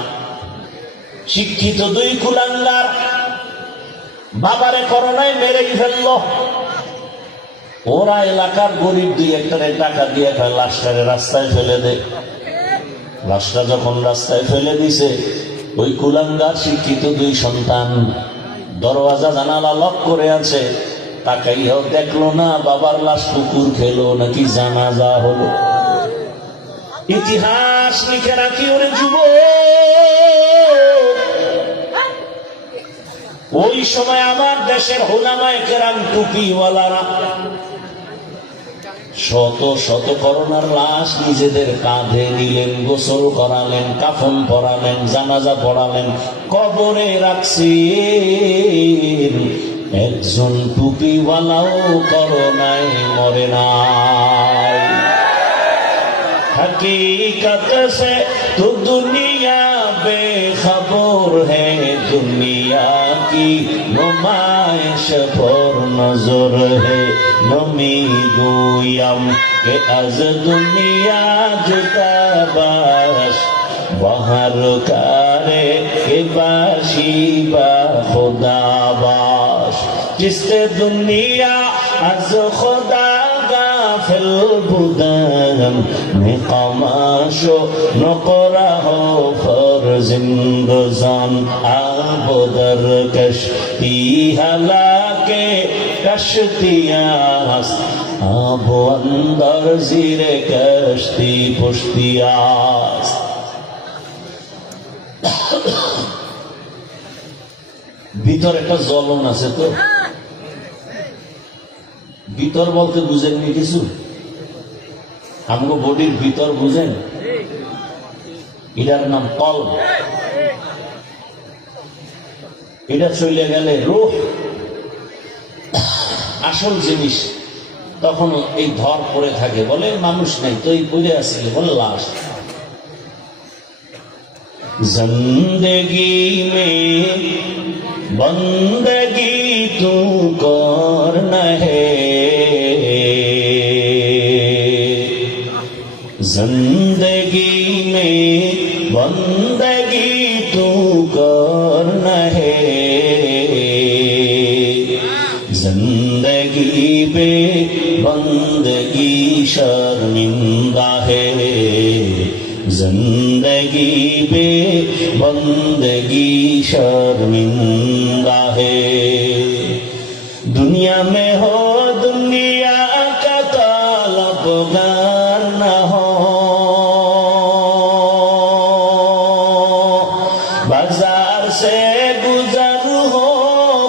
শিক্ষিত দুই কুলাঙ্গার বাবারে করোনায় মেরেই ফেললো। ওরা এলাকার গরিব দুই একটারে টাকা দিয়ে লাশটারে রাস্তায় ফেলে দেয়। লাশটা যখন রাস্তায় ফেলে দিছে, ওই কুলাঙ্গার শিক্ষিত দুই সন্তান দরওয়াজা জানালা লক করে আছে, তাকাইয়াও দেখলো না বাবার লাশ কুকুর খেলো নাকি জানাজা হলো। ইতিহাস লিখে রাখি ওরে যুবক, ওই সময় আমার দেশের উলামায়ে কেরাম টুপিওয়ালারা শত শত করোনার লাশ নিজেদের কাঁধে নিলেন, গোসল করালেন, কাফন পরালেন, জানাজা পড়ালেন, কবরে রাখছেন। একজন টুপিওয়ালাও করোনায় মরে নাই। हकीकत से तो दुनिया बेखबर है, दुनिया की नुमाइश पर नजर है। नमी गोयम के अज दुनिया जुता बाश, बाहर कारे के बाशी बा खुदा बाश। जिससे दुनिया अज खुदा गाफिल बुदन निकमाशो नकरा हो फर्जिंदजान। आबदर कश्ती हलाके कश्तियास, आबो अंदर जीरे कश्ती पुश्तियास। ভিতর একটা জ্বলন আছে তো। ভিতর বলতে বুঝেননি কিছু? আমগো বডির ভিতর বুঝেন? এটার নাম কল। এটা চলে গেলে রূহ, আসল জিনিস, তখন এই ধর পড়ে থাকে, বলে মানুষ নাই তো, এই পড়ে আসছিল, বলে লাশ। जिंदगी में बंदगी तू करना है, जिंदगी में बंदगी तू करना है। जिंदगी पे बंदगी शर्मिंदा है, जिंदगी पे बंदगी शर्मिंदा है। दुनिया में हो दुनिया का तलबगार न हो, बाजार से गुजर हो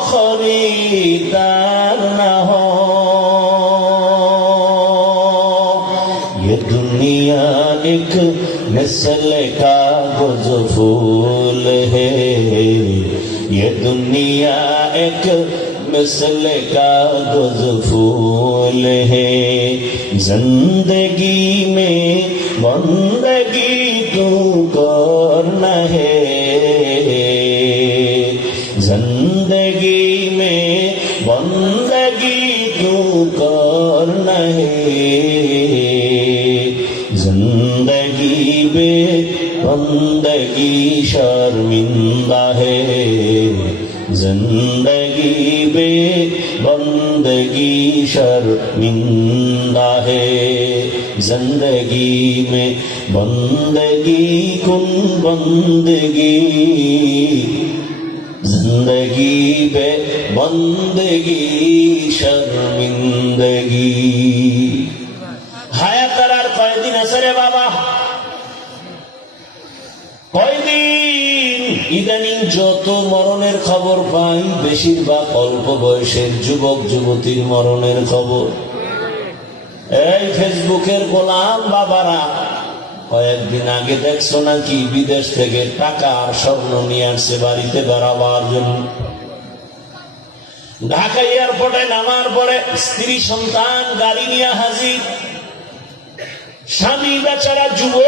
खरीदार न हो। ये दुनिया एक मिसल कागज फूल है, ये दुनिया एक मिसल कागज फूल है। जिंदगी में बंदगी तू करना है, जिंदगी में बंदगी तू करना है। जिंदगी बे बंदगी शर्मिंदा है, जिंदगी बे बंदगी शर्मिंदा है। जिंदगी में बंदगी कुन बंदगी, जिंदगी बे बंदगी शर्मिंदगी। হায়াত আর কয়দিন আছে রে বাবা, কয়দিন? ইদানিং যত মরণের খবর পাই, বেশিরভাগ অল্প বয়সের যুবক যুবতীর মরণের খবর। এই ফেসবুকের গোলাম বাবারা, কয়েকদিন আগে দেখছো নাকি বিদেশ থেকে টাকা আর স্বর্ণ নিয়ে আসছে বাড়িতে বেড়াবার জন্য। ঢাকা এয়ারপোর্টে নামার পরে স্ত্রী সন্তান গাড়ি নিয়ে হাজির, স্বামী বেচারা যুবক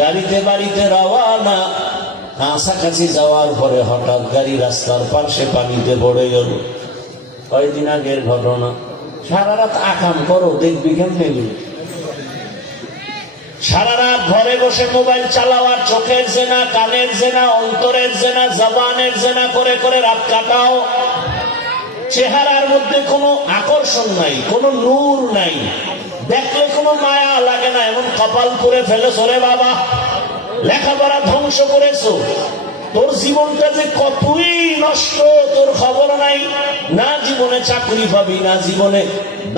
গাড়িতে বাড়িতে রওয়ানা। কাছাকাছি যাওয়ার পরে হঠাৎ গাড়ি রাস্তার পাশে পানিতে পড়ে গেল। কয়েকদিন আগের ঘটনা। সারা রাত আকাম করো, দেখবি কেমনে? সারা রাত ঘরে বসে মোবাইল চালাওয়ার, চোখের জেনা, কানের জেনা, অন্তরের জেনা, জবানের জেনা করে করে রাত কাটাও। চেহারার মধ্যে কোনো আকর্ষণ নাই, কোনো নূর নাই, দেখলে কোনো মায়া লাগে না, এমন কপাল করে ফেলেছো রে বাবা। লেখাপড়া ধ্বংস করেছো, তোর জীবনটা যে কতই নষ্ট তোর খবর নাই। না জীবনে চাকরি পাবি, না জীবনে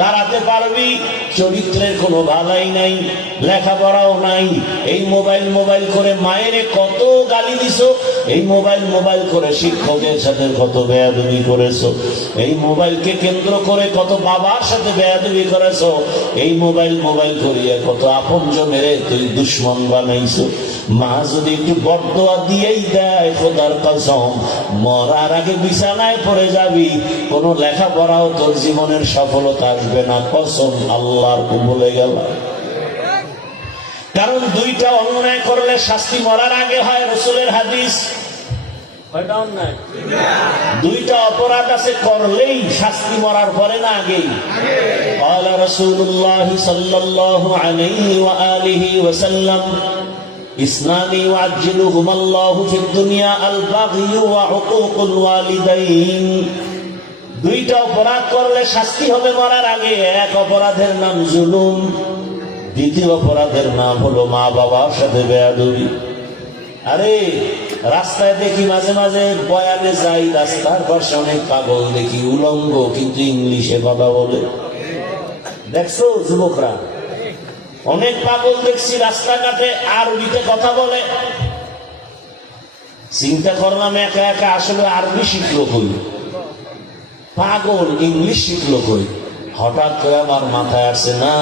দাঁড়াতে পারবি, চরিত্রের কোনো ভালাই নাই, লেখাপড়াও নাই। এই মোবাইল করে মায়েরে কত গালি দিছো, এই মোবাইল করে শিক্ষকের সাথে কত বেয়াদবি করেছো, এই মোবাইলকে কেন্দ্র করে কত বাবার সাথে বেয়াদবি করেছো, এই মোবাইল করিয়া কত আপনজনেরে তুই দুশ্মন বানাইছো। মা যদি একটু বদদোয়া দিয়েই দেয়, খোদার কসম মরার আগে বিছানায় পড়ে যাবি, কোনো লেখাপড়াও তোর জীবনের সফলতা আসবে না, কসম আল্লাহর। বলে গেল, কারণ দুইটা অন্যায় করলে শাস্তি মরার আগে হয়, রাসূলের হাদিস। কয়টা অন্যায়? দুইটা অপরাধ আছে, করলেই শাস্তি মরার পরে না আগেই। قال رسول الله صلى الله عليه وآله وسلم اثنان يعجلهما الله في الدنيا البغي وعقوق الوالدين। দুইটা অপরাধ করলে শাস্তি হবে মরার আগে। এক অপরাধের নাম জুলুম, দ্বিতীয় অপরাধের নাম হলো মা বাবার সাথে বেয়াদবি। আরে রাস্তায় দেখি মাঝে মাঝে বয়ানে যাই, রাস্তার পাশে অনেক পাগল দেখি, উলঙ্গ কিন্তু ইংলিশে কথা বলে। দেখছো যুবকরা, অনেক পাগল দেখছি রাস্তাঘাটে আরবিতে কথা বলে। চিন্তা করলাম একা একা আসলে আরবি শিখলো কই, পাগল ইংলিশ শিখলো কই। হঠাৎ করে আমার মাথায় আসছে, না,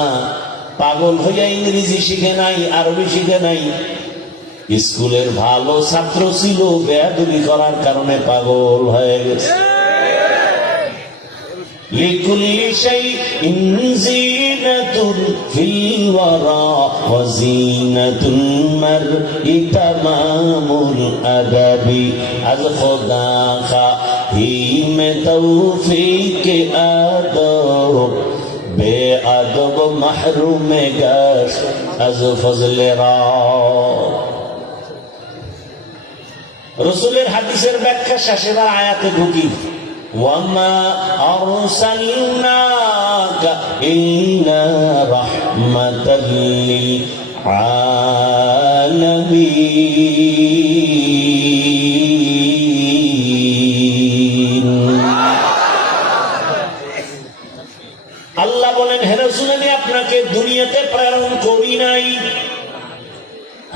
পাগল হইয়া ইংরেজি শিখে নাই, আরবি শিখে নাই, স্কুলের ভালো ছাত্র ছিল, বেয়াদবি করার কারণে পাগল হয়ে গেছে। লিকুল্লি শাইইন যিনাতুন ফিল ওয়ারা ওয়া যিনাতুল মারই তামামুল আদাবি। আজ খোদা কা হি মে তৌফিক আদব বেআদব মাহরুম গাশ আজ ফজলে রা। রাসূলের হাদিসের ব্যাখ্যা শেষে আয়াতে ঢুকি, ওয়ামা আরসালনাকা ইল্লা রাহমাতাল লিল আলামিন। আল্লাহ বলেন, হে রাসূল, আমি আপনাকে দুনিয়াতে প্রেরণ করি নাই,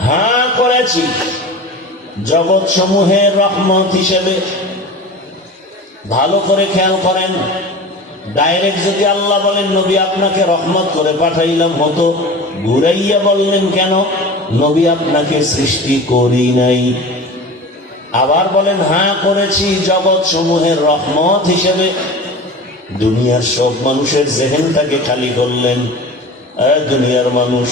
হ্যাঁ করেছি জগৎ সমূহের রহমত হিসেবে। ভালো করে খেয়াল করেন, ডাইরেক্ট যদি আল্লাহ বলেন নবী আপনাকে রহমত করে পাঠাইলাম হতো, ঘুরাইয়া বললেন কেন? নবী আপনাকে সৃষ্টি করি নাই। আবার বলেন হ্যাঁ করেছি জগৎ সমূহের রহমত হিসেবে। দুনিয়ার সব মানুষের জেহেনটাকে খালি করলেন। দুনিয়ার মানুষ,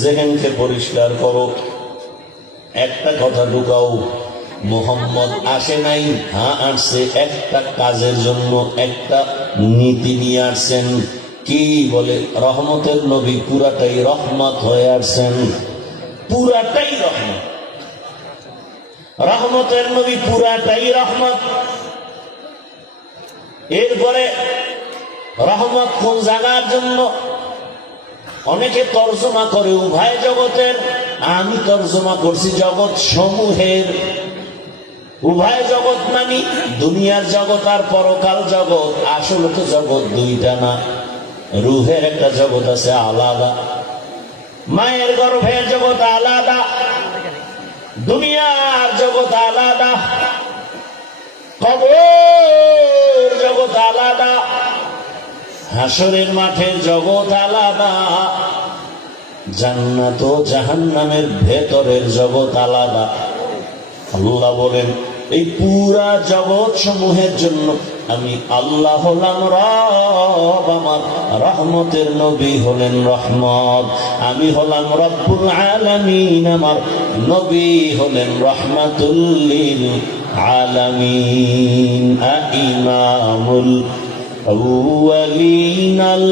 জেহেনকে পরিষ্কার করো, একটা কথা ঢুকাও, মুহাম্মদ আসে নাই, হ্যাঁ আসছে একটা কাজের জন্য, একটা নীতি নিয়ে আসছেন। কি বলে? রহমতের নবী পুরাটাই রহমত হয়ে আসছেন, পুরাটাই রহমত। রহমতের নবী পুরাটাই রহমত। এরপরে রহমত কোন জায়গার জন্য? অনেকে তর্জমা করে উভয় জগতের, আমি তর্জমা করছি জগৎ সমূহের। উভয় জগৎ মানে দুনিয়ার জগৎ আর পরকাল জগৎ। আসলে তো জগৎ দুইটা না, রুহের একটা জগৎ আছে আলাদা, মায়ের গর্ভের জগৎ আলাদা, দুনিয়ার জগৎ আলাদা, কবর জগৎ আলাদা, হাসরের মাঠের জগৎ আলাদা, জান্নাত ও জাহান্নামের ভেতরের জগৎ আলাদা। আল্লাহ বলেন এই পুরা জগৎ সমূহের জন্য আমি আল্লাহ হলাম রব, আমার রহমতের নবী হলেন রহমত, আমি হলাম রব্বুল আলামিন, আমার নবী হলেন রহমাতুল লিল আলামিন। ইমামুল আউয়ালিন আল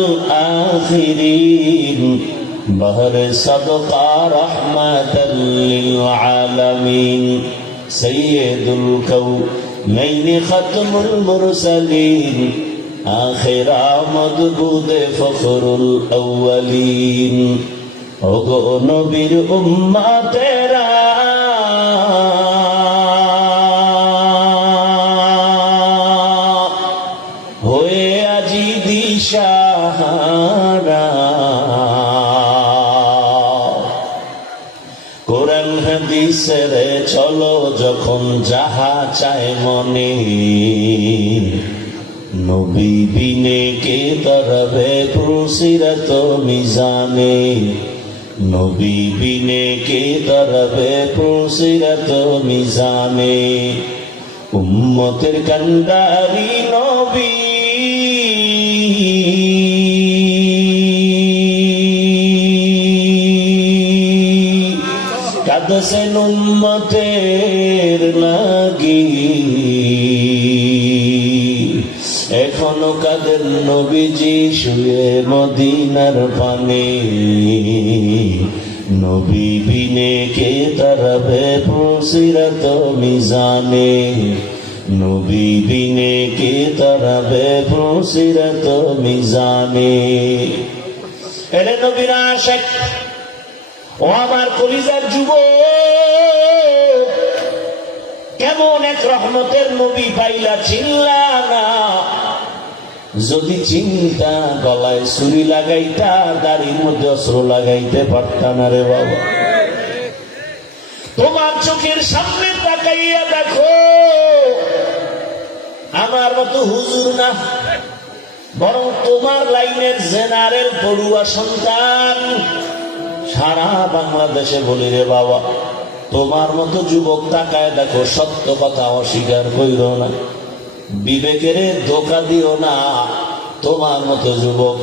আখিরিন বহরে সদকা রহমাতাল লিল আলামিন। সৈয়দুল কাউনাইন খাতমুল মুরসালিন আখির আমদ বুদে ফখরুল আউয়ালিন। ওগো নবীর উম্মতেরা, হয়ে আজি দিশা হাদিসের চলো যখন যাহা চায় মনে, নবী বিনে কে তরবে পুরসিরত মিজানে, নবী বিনে কে তরবে পুরসিরত মিজানে। উম্মতের কান্ডারি নবী কাঁদছেন উম্মতের লাগি, এখনো কাদের নবীজি শুয়ে মদিনার পানে, নবী বিনে কে তরবে পুরসিরত মিজানে, নবী বিনে কে তরবে পুরসিরত মিজানে। এরে নবীর আশিক, ও আমার কলিজার যুবক, কেমন এক রহমতের নবী পাইলা চিনলা না? যদি চিন্তা গলায় ছুরি লাগাইতা, দাড়ির মধ্যে অস্ত্র লাগাইতে পারতা না রে বাবা। তোমার চোখের সামনে তাকাইয়া দেখো, আমার মতো হুজুর না, বরং তোমার লাইনের জেনারেল পড়ুয়া সন্তান সারা বাংলাদেশে বলি রে বাবা। তোমার মতো যুবক তাকায় দেখো, সত্য কথা অস্বীকার কইর না, বিবেকের ধোঁকা দিও না। তোমার মতো যুবক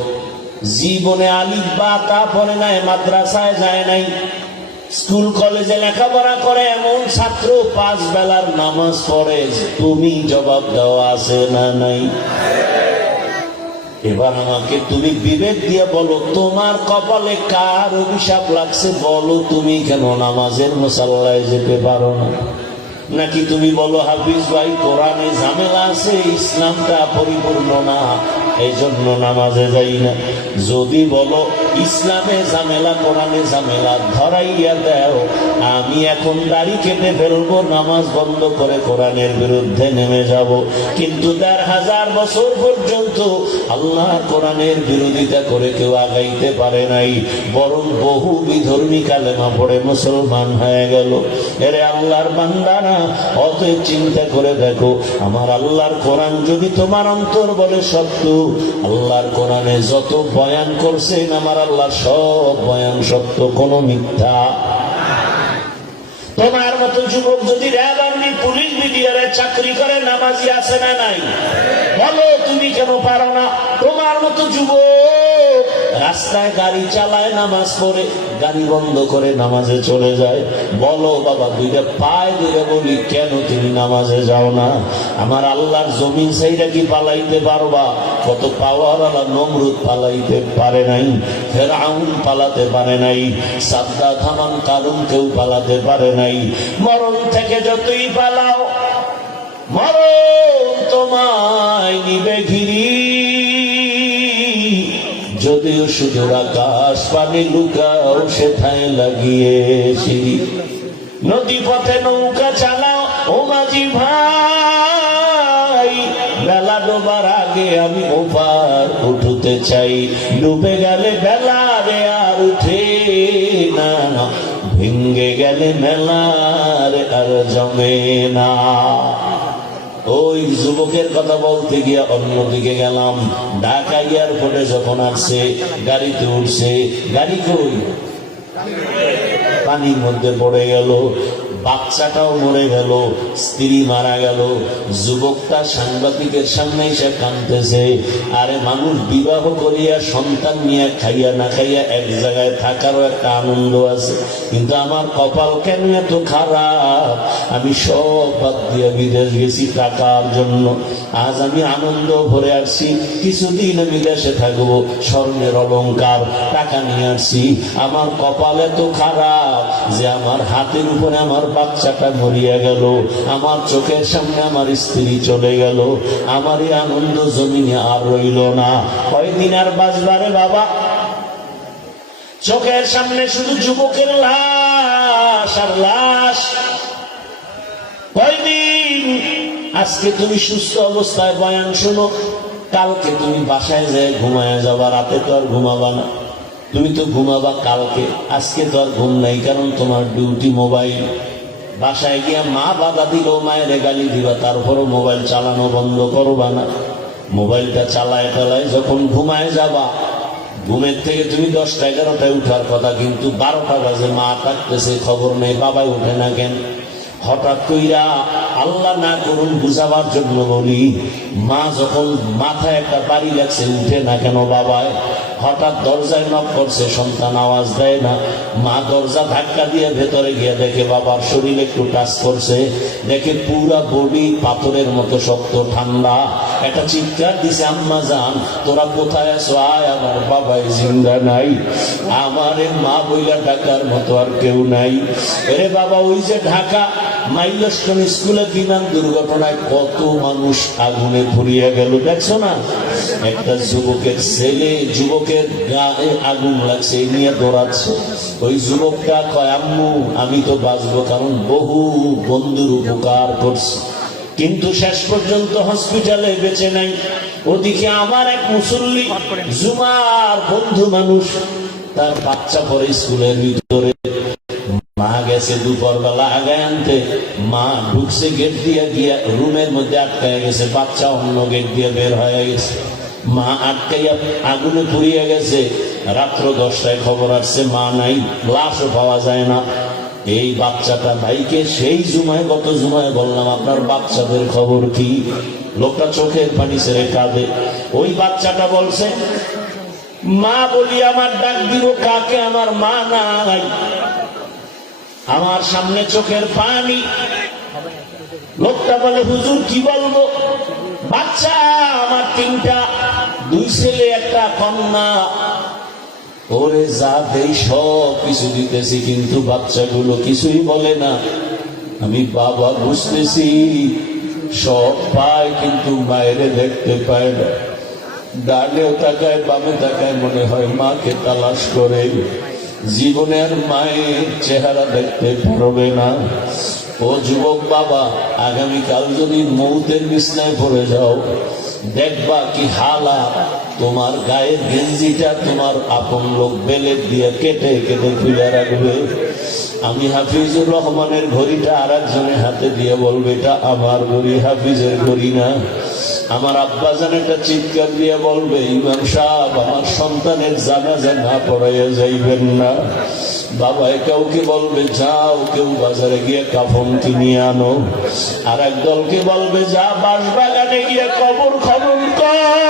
জীবনে আলিফ বা তা পড়ে নাই, মাদ্রাসায় যায় নাই, স্কুল কলেজে লেখাপড়া করে এমন ছাত্র 5 বেলার নামাজ পড়ে, তুমি জবাব দেওয়া আছে না নাই? এবার আমাকে তুমি বিবেক দিয়ে বলো, তোমার কপালে কার অভিশাপ লাগছে? বলো, তুমি কেন নামাজের মুসাল্লায় যেতে পারো না? নাকি তুমি বলো, হাফিজ ভাই কোরআনে ঝামেলা আছে, ইসলামটা পরিপূর্ণ না, এই জন্য নামাজে যাই না। যদি বলো ইসলামে ঝামেলা, কোরআনে ঝামেলা, ধরাইয়া দাও, আমি এখন দাড়ি কেটে ফেলবো, নামাজ বন্ধ করে কোরআনের বিরুদ্ধে নেমে যাব। কিন্তু 1500 বছর পর্যন্ত আল্লাহর কোরআনের বিরোধিতা করে কেউ আগাইতে পারে নাই, বরং বহু বিধর্মী কালেমা পড়ে মুসলমান হয়ে গেল। এরে আল্লাহর বান্দারা, অতএব চিন্তা করে দেখো, আমার আল্লাহর কোরআন যদি তোমার অন্তর বলে সত্য, আল্লাহর কোরআনে যত বয়ান করছেন আমার আল্লাহ সব বয়ান সত্য, কোনো মিথ্যা। তোমার মতো যুবক যদি র্যাব আর্মি পুলিশ বিডিআরে চাকরি করে, নামাজি আছে না নাই? বলো, তুমি কেন পারো না? তোমার মতো যুবক রাস্তায় গাড়ি চালায়, নামাজ পড়ে, গাড়ি বন্ধ করে নামাজে চলে যায়। বলো বাবা, 2টা পায়ে ধরে বলি, কেন তুমি নামাজে যাও না? আমার আল্লাহর জমিন সেইটা কি পালাইতে পারবা? কত পাওয়ারওয়ালা নমরুদ পালাইতে পারে নাই, ফেরাউন পালাতে পারে নাই, সাদ্দাত হামান কারুন কেউ পালাতে পারে নাই। মরণ থেকে যতই পালাও, মরণ তোমায় নিবে ঘিরি। যদিও শুধু আকাশ পানি লুকাও, সেথায় লাগিয়ে সিঁড়ি। নদী পথে নৌকা চালাও ও মাঝি ভাই, বেলা ডোবার আগে আমি ওপার উঠতে চাই। ডুবে গেলে বেলা রে আর উঠে না, ভেঙ্গে গেলে মেলার আর জমে না। ওই যুবকের কথা বলতে গিয়ে অন্যদিকে গেলাম। ঢাকা এয়ারপোর্টে যখন আসছে, গাড়িতে উঠছে, গাড়ি কই? পানির মধ্যে পড়ে গেল, বাচ্চাটাও মরে গেল, স্ত্রী মারা গেল। যুবকটা সাংবাদিকের সামনে এসে কাঁদতেছে। আরে মানুষ বিবাহ করিয়া সন্তান নিয়ে খাইয়া না খাইয়া এক জায়গায় থাকারও একটা আনন্দ আছে, কিন্তু আমার কপাল কেন এত খারাপ? আমি সব বাদ দিয়ে বিদেশ গেছি টাকার জন্য, আজ আমি আনন্দ ভরে আসছি, কিছুদিন আমি দেশে থাকবো, স্বর্ণের অলংকার টাকা নিয়ে আসছি। আমার কপাল এত খারাপ যে আমার হাতের উপরে আমার বাচ্চাটা মরিয়া গেল, আমার চোখের সামনে আমার স্ত্রী চলে গেল, আমার এই আনন্দ জমিনে আর রইল না। কয়দিন আর বাঁচবারে বাবা? চোখের সামনে শুধু যুবকের লাশ আর লাশ। কয়দিন? আজকে তুমি সুস্থ অবস্থায় বয়ান শোনো, কালকে তুমি বাসায় যেয়ে ঘুমায় যাবা, রাতে তো আর ঘুমাবা না। তুমি তো ঘুমাবা কালকে, আজকে তো আর ঘুম নাই, কারণ তোমার ডিউটি মোবাইল। বাসায় গিয়া মা বাধা দিলেও মায়ের গালি দিবা, তারপরও মোবাইল চালানো বন্ধ করবা না। মোবাইলটা চালায় টালায় যখন ঘুমায় যাবা, ঘুমের থেকে তুমি 10টা-11টায় উঠার কথা, কিন্তু 12টা বাজে, মা ডাকতেছে, খবর নেই, বাবাই উঠে না কেন। হঠাৎ কইরা, আল্লাহ না করুন বুঝাবার জন্য বলি, মা যখন মাথায় একটা বাড়ি লাগছে, উঠে না কেন বাবায়। হঠাৎ দরজায় নক করছে, সন্তান আওয়াজ দেয় না, মা দরজা ধাক্কা দিয়ে ভেতরে গিয়ে দেখে বাবার শরীর একটু টাচ করছে, দেখে পুরা বডি পাথরের মতো শক্ত ঠান্ডা। একটা চিৎকার দিছে, আম্মা জান তোরা কোথায় আছো, আয়, আমার বাবাই জিন্দা নাই। আমারে মা বইলা ডাকার মতো আর কেউ নাই। এরে বাবা, ওই যে ঢাকা মাইলস্টোন স্কুলে বিমান দুর্ঘটনায় কত মানুষ আগুনে পুড়িয়ে গেল, দেখছো না? একটা যুবকের ছেলে, যুবকের গায়ে আগুন লাগছে, এই নিয়ে দৌড়াচ্ছে। ওই যুবকটা কয়, আম্মু আমি তো বাঁচবো, কারণ বহু বন্ধুর উপকার করছি, কিন্তু শেষ পর্যন্ত হসপিটালে বেঁচে নাই। ওদিকে আমার এক মুসল্লি, জুমার বন্ধু মানুষ, তার বাচ্চা পরে স্কুলের ভিতরে, মা গেছে দুপুরবেলা আগায় আনতে, মা ঢুকছে গেট দিয়ে, গিয়া রুমের মধ্যে আটকায় গেছে, বাচ্চা অন্য গেট দিয়ে বের হয়ে গেছে। মা আটকাইয়া আগুনে পুড়িয়ে গেছে। রাত্র 10টায় খবর আসছে মা নাই, লাশও পাওয়া যায় না। এই বাচ্চাটা ভাইকে সেই জুমায়, গত জুমায় বললাম আপনার বাচ্চাদের খবর কি? লোকটা চোখের পানি ছেড়ে কাঁদে। ওই বাচ্চাটা বলছে, মা বলি আমার ডাক দিব কাকে, আমার মা নাই, আমার সামনে চোখের পানি। লোকটা বলে, হুজুর কি বলবো, বাচ্চা আমার 3টা, 2 ছেলে 1 কন্যা। ওরে যা দেই সব কিছু দিতেছি, কিন্তু বাচ্চাগুলো কিছুই বলে না। আমি বাবা বুঝতেছি, সব পায় কিন্তু মায়েরে দেখতে পায় না। ডানেও তাকায়, বামে তাকায়, মনে হয় মাকে তালাশ করে, জীবনে আর মায়ের চেহারা দেখতে পারবে না। ও যুবক বাবা, আগামীকাল যদি মৌতের বিছনায় পড়ে যাও, দেখবা কি হালাত, তোমার গায়ের গেঞ্জিটা তোমার আপন লোক বেলেট দিয়ে কেটে কেটে খুলে রাখবে। আমি হাফিজুর রহমানের ঘড়িটা আর একজনের হাতে দিয়ে বলবে, এটা আমার ঘড়ি, হাফিজের ঘড়ি না। আমার আব্বাজান একটা চিৎকার দিয়ে বলবে, ইমাম সাহেব আমার সন্তানের জানাজা না পড়াইয়া যাইবেন না। বাবা কাউকে বলবে, যাও কেউ বাজারে গিয়ে কাফন কিনিয়ে আনো। আর এক দলকে বলবে, যা বাঁশবাগানে গিয়ে কবর খনন কর।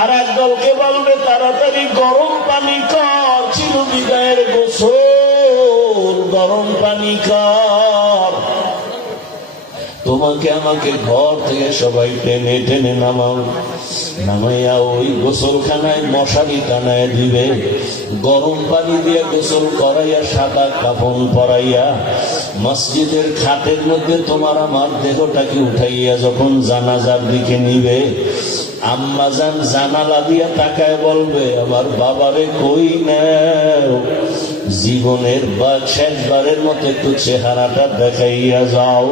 আর এক দলকে বলবে, তাড়াতাড়ি গরম পানি কর, চিরবিদায়ের গোসল, গরম পানি কর। তোমাকে আমাকে ঘর থেকে সবাই টেনে টেনে নামাও, নামাইয়া ওই গোসলখানায় মশারি টানায় দিবে, গরম পানি দিয়ে গোসল করাইয়া, সাদা কাফন পরাইয়া, মসজিদের খাটের মধ্যে তোমার আমার দেহটাকে উঠাইয়া যখন জানাজার দিকে নিবে, আম্মাজান জানালা দিয়া তাকায় বলবে, আমার বাবারে কই নাও, জীবনের শেষবারের মতো একটু চেহারাটা দেখাইয়া যাও,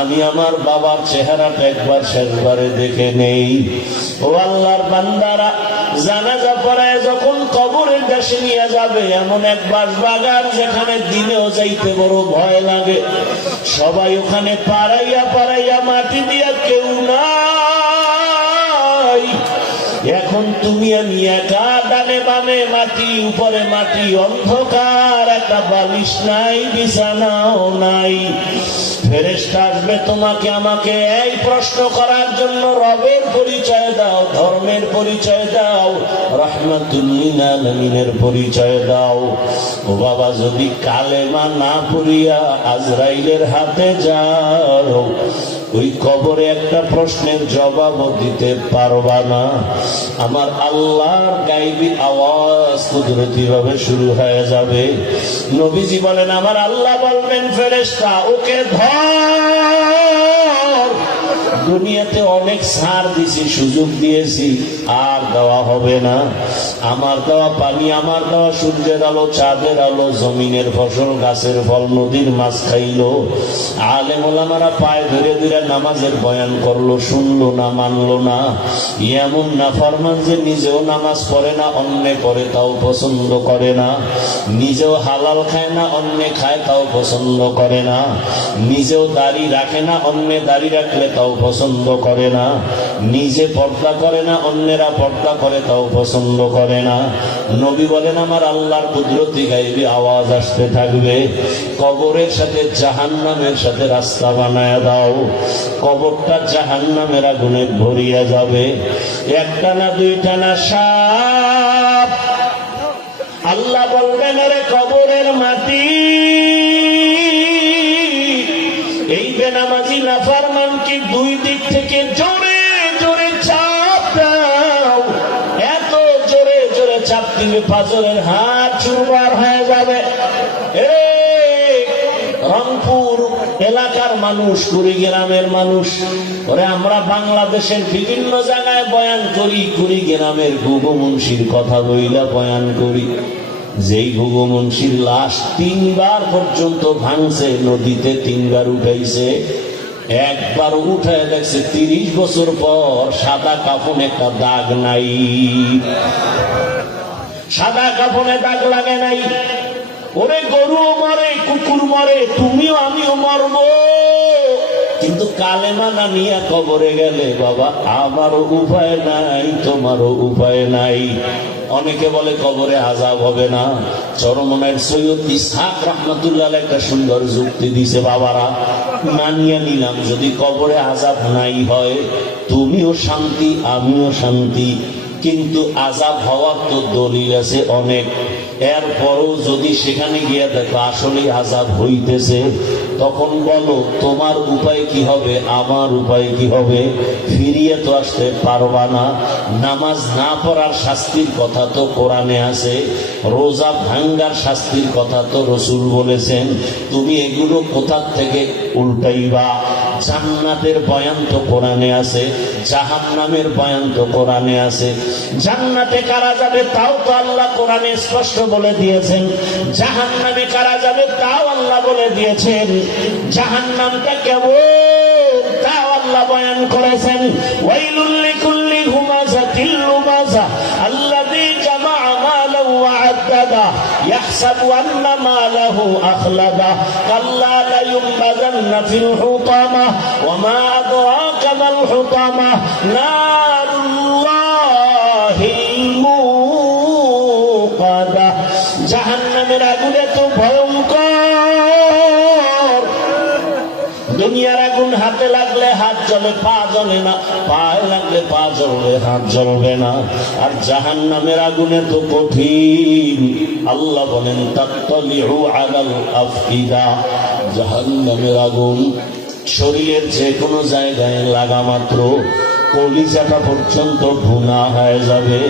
আমি আমার বাবার চেহারাটা একবার শেষবারে দেখে নেই। ও আল্লাহর বান্দারা, জানাজা পড়ায় যখন কবরের কাছে নিয়ে যাবে, এমন এক বাঁশবাগান যেখানে দিনেও যাইতে বড় ভয় লাগে, সবাই ওখানে পাড়াইয়া পাড়াইয়া মাটি দিয়া, কেউ নাই। এখন তুমি আমি একা, ডানে বামে মাটি, উপরে মাটি, অন্ধকার, একটা বালিশ নাই, বিছানাও নাই। ফেরেশতা আসবে তোমাকে আমাকে এই প্রশ্ন করার জন্য, রবের পরিচয় দাও, ধর্মের পরিচয় দাও, রাহমাতুল লিল আলামিনের পরিচয় দাও। ও বাবা, যদি কালেমা না পড়িয়া আজরাইলের হাতে যাও, ওই কবরে একটা প্রশ্নের জবাবও দিতে পারবা না। আমার আল্লাহর গায়বী আওয়াজ কুদরতি ভাবে শুরু হয়ে যাবে। নবীজি বলেন, আমার আল্লাহ বলবেন, ফেরেশতা ওকে ধর, দুনিয়াতে অনেক ছাড় দিছি, সুযোগ দিয়েছি, আর দেওয়া হবে না। আমার দেওয়া পানি, আমার দেওয়া সূর্যের আলো, চাঁদের আলো, জমিনের ফসল, গাছের ফল, নদীর মাছ খাইলো। আলেম ওলামারা পায়ে ধরে ধরে নামাজের বয়ান করলো, শুনলো না, মানলো না। এমন নাফরমান যে নিজেও নামাজ পড়ে না, অন্য পড়ে তাও পছন্দ করে না। নিজেও হালাল খায় না, অন্য খায় তাও পছন্দ করে না। নিজেও দাড়ি রাখে না, অন্য দাড়ি রাখলে তাও পছন্দ করে না। নিজে পর্দা করে না, অন্যেরা পর্দা করে তাও পছন্দ করে না। নবী বলেন, আমার আল্লাহর কুদরতি গায়বী আওয়াজ আসতে থাকবে, কবরের সাথে জাহান্নামের সাথে রাস্তা বানায় দাও। কবরটা জাহান্নামের আগুনে ভরিয়া যাবে। একটা না দুইটা না, সাপ। আল্লাহ বলবেন, রে কবরের মাটি, এই বেনামাজি নাফরমানকে দুই দিক থেকে জোরে জোরে চাপ দাও। এত জোরে জোরে চাপ দিলে পাঁজরের হাত চুরমার হয়ে যাবে। রংপুর এলাকার মানুষ, কুড়িগ্রামের মানুষ, ওরে আমরা বাংলাদেশের বিভিন্ন জায়গায় বয়ান করি, কুড়িগ্রামের ঘুঘু মুন্সির কথা বইলা বয়ান করি। যেই ঘুঘু মুন্সির লাশ 3 বার পর্যন্ত ভাঙছে, নদীতে 3 বার উঠাইছে, একবার উঠায় দেখছে 30 বছর পর সাদা কাফনে একটা দাগ নাই, সাদা কাফনে দাগ লাগে নাই। ওরে গরুও মরে, কুকুর মরে, তুমিও আমিও মরব, কিন্তু কালেমা না নিয়ে কবরে গেলে বাবা আমারও উপায় নাই, তোমারও উপায় নাই। অনেকে বলে কবরে আযাব হবে না। চরমনের সৈয়দ ইসহাক রাহমাতুল্লাহ একটা সুন্দর যুক্তি দিছে, বাবারা মানিয়ে নিলাম যদি কবরে আযাব নাই হয়, তুমিও শান্তি আমিও শান্তি, কিন্তু আযাব হওয়ার তো দলিল আছে অনেক। এরপরও যদি সেখানে গিয়ে দেখো আসলে আযাব হইতেছে, তখন বলো তোমার উপায় কি হবে, আমার উপায় কি হবে? ফিরিয়ে তো আসতে পারবা না। নামাজ না পড়ার শাস্তির কথা তো কোরআনে আছে, রোজা ভাঙ্গার শাস্তির কথা তো রাসূল বলেছেন, তুমি এগুলো কোথা থেকে উল্টাইবা? জান্নাতের বয়ান তো কোরআনে আছে, জাহান্নামের বয়ান তো কোরআনে আছে। জান্নাতে কারা যাবে তাও তো আল্লাহ কোরআনে স্পষ্ট বলে দিয়েছেন, জাহান্নামে কারা যাবে তাও আল্লাহ বলে দিয়েছেন। জাহান্নামটা কেমন তাও আল্লাহ বয়ান করেছেন। ওয়াইলুল লিকুল্লি হুমাযাতিল লুমাযা আল্লাযী জামাআ মালান ওয়া আদ্দাদা ইয়াহসাবু আন্না মালাহু আখলাদা কাল্লা লা ইউনবাযান্না ফিল হুতামাহ ওয়া মা আদরাকা মাল হুতামাহ নারুল্লাহিল মুকাদা। জাহান্নামের আগুন এত ভয়ঙ্কর, দুনিয়ার আগুন হাতে লাগলে হাত জ্বলে, পা জ্বলে না, পায়ে লাগলে পা জ্বলবে, হাত জ্বলবে না। আর জাহান্নামের আগুনে তো কঠিন। আল্লাহ বলেন তাত্তালিউ আলাল আফইদা, জাহান্নামের আগুন শরীরের যে কোনো জায়গায় লাগা মাত্র কলিজাটা পর্যন্ত ভুনা হয়ে যাবে।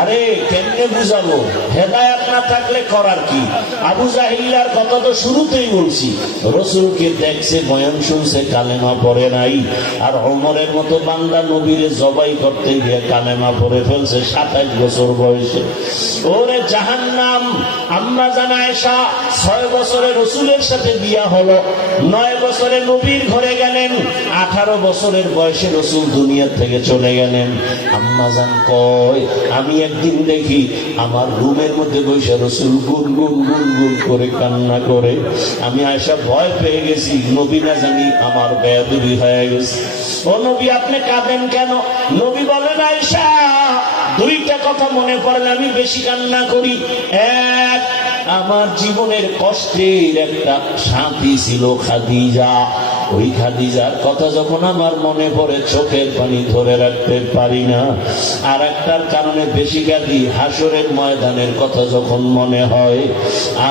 আরে কেমনে বুঝাবো? হেদায়েত না থাকলে করার কি? আবু জাহিল্লার কথা তো শুরুতেই বলছি, রাসূলকে দেখছে, বয়ান শুনছে, কালেমা পড়ে নাই। আর ওমরের মতো বান্দা নবীরে জবাই করতে গিয়ে কালেমা পড়ে ফেলছে 27 বছর বয়সে। ওরে জাহান্নাম! আম্মা জান আয়েশা 6 বছরে রাসূলের সাথে বিয়া হলো, 9 বছরে নবীর ঘরে গেলেন, 18 বছরের বয়সে রাসূল দুনিয়া থেকে চলে গেলেন। আম্মা জান কয়, আমি একদিন দেখি আমার রুমের মধ্যে বসে রাসূল গুন গুন গুন গুন করে কান্না করে। আমি আয়েশা ভয় পেয়ে গেছি, নবী না জানি আমার বেয়াদবি হয়ে গেছে। ও নবী আপনি কাঁদেন কেন? নবী বলেন, আয়েশা দুইটা কথা মনে পড়লে আমি বেশি কান্না করি। এক, আমার জীবনের কষ্টের একটা সাথী ছিল খাদিজা, ওই খাদিজার কথা যখন আমার মনে পড়ে চোখের পানি ধরে রাখতে পারি না। আর একটার কারণে বেশি কাঁদি, হাসরের ময়দানের কথা যখন মনে হয়,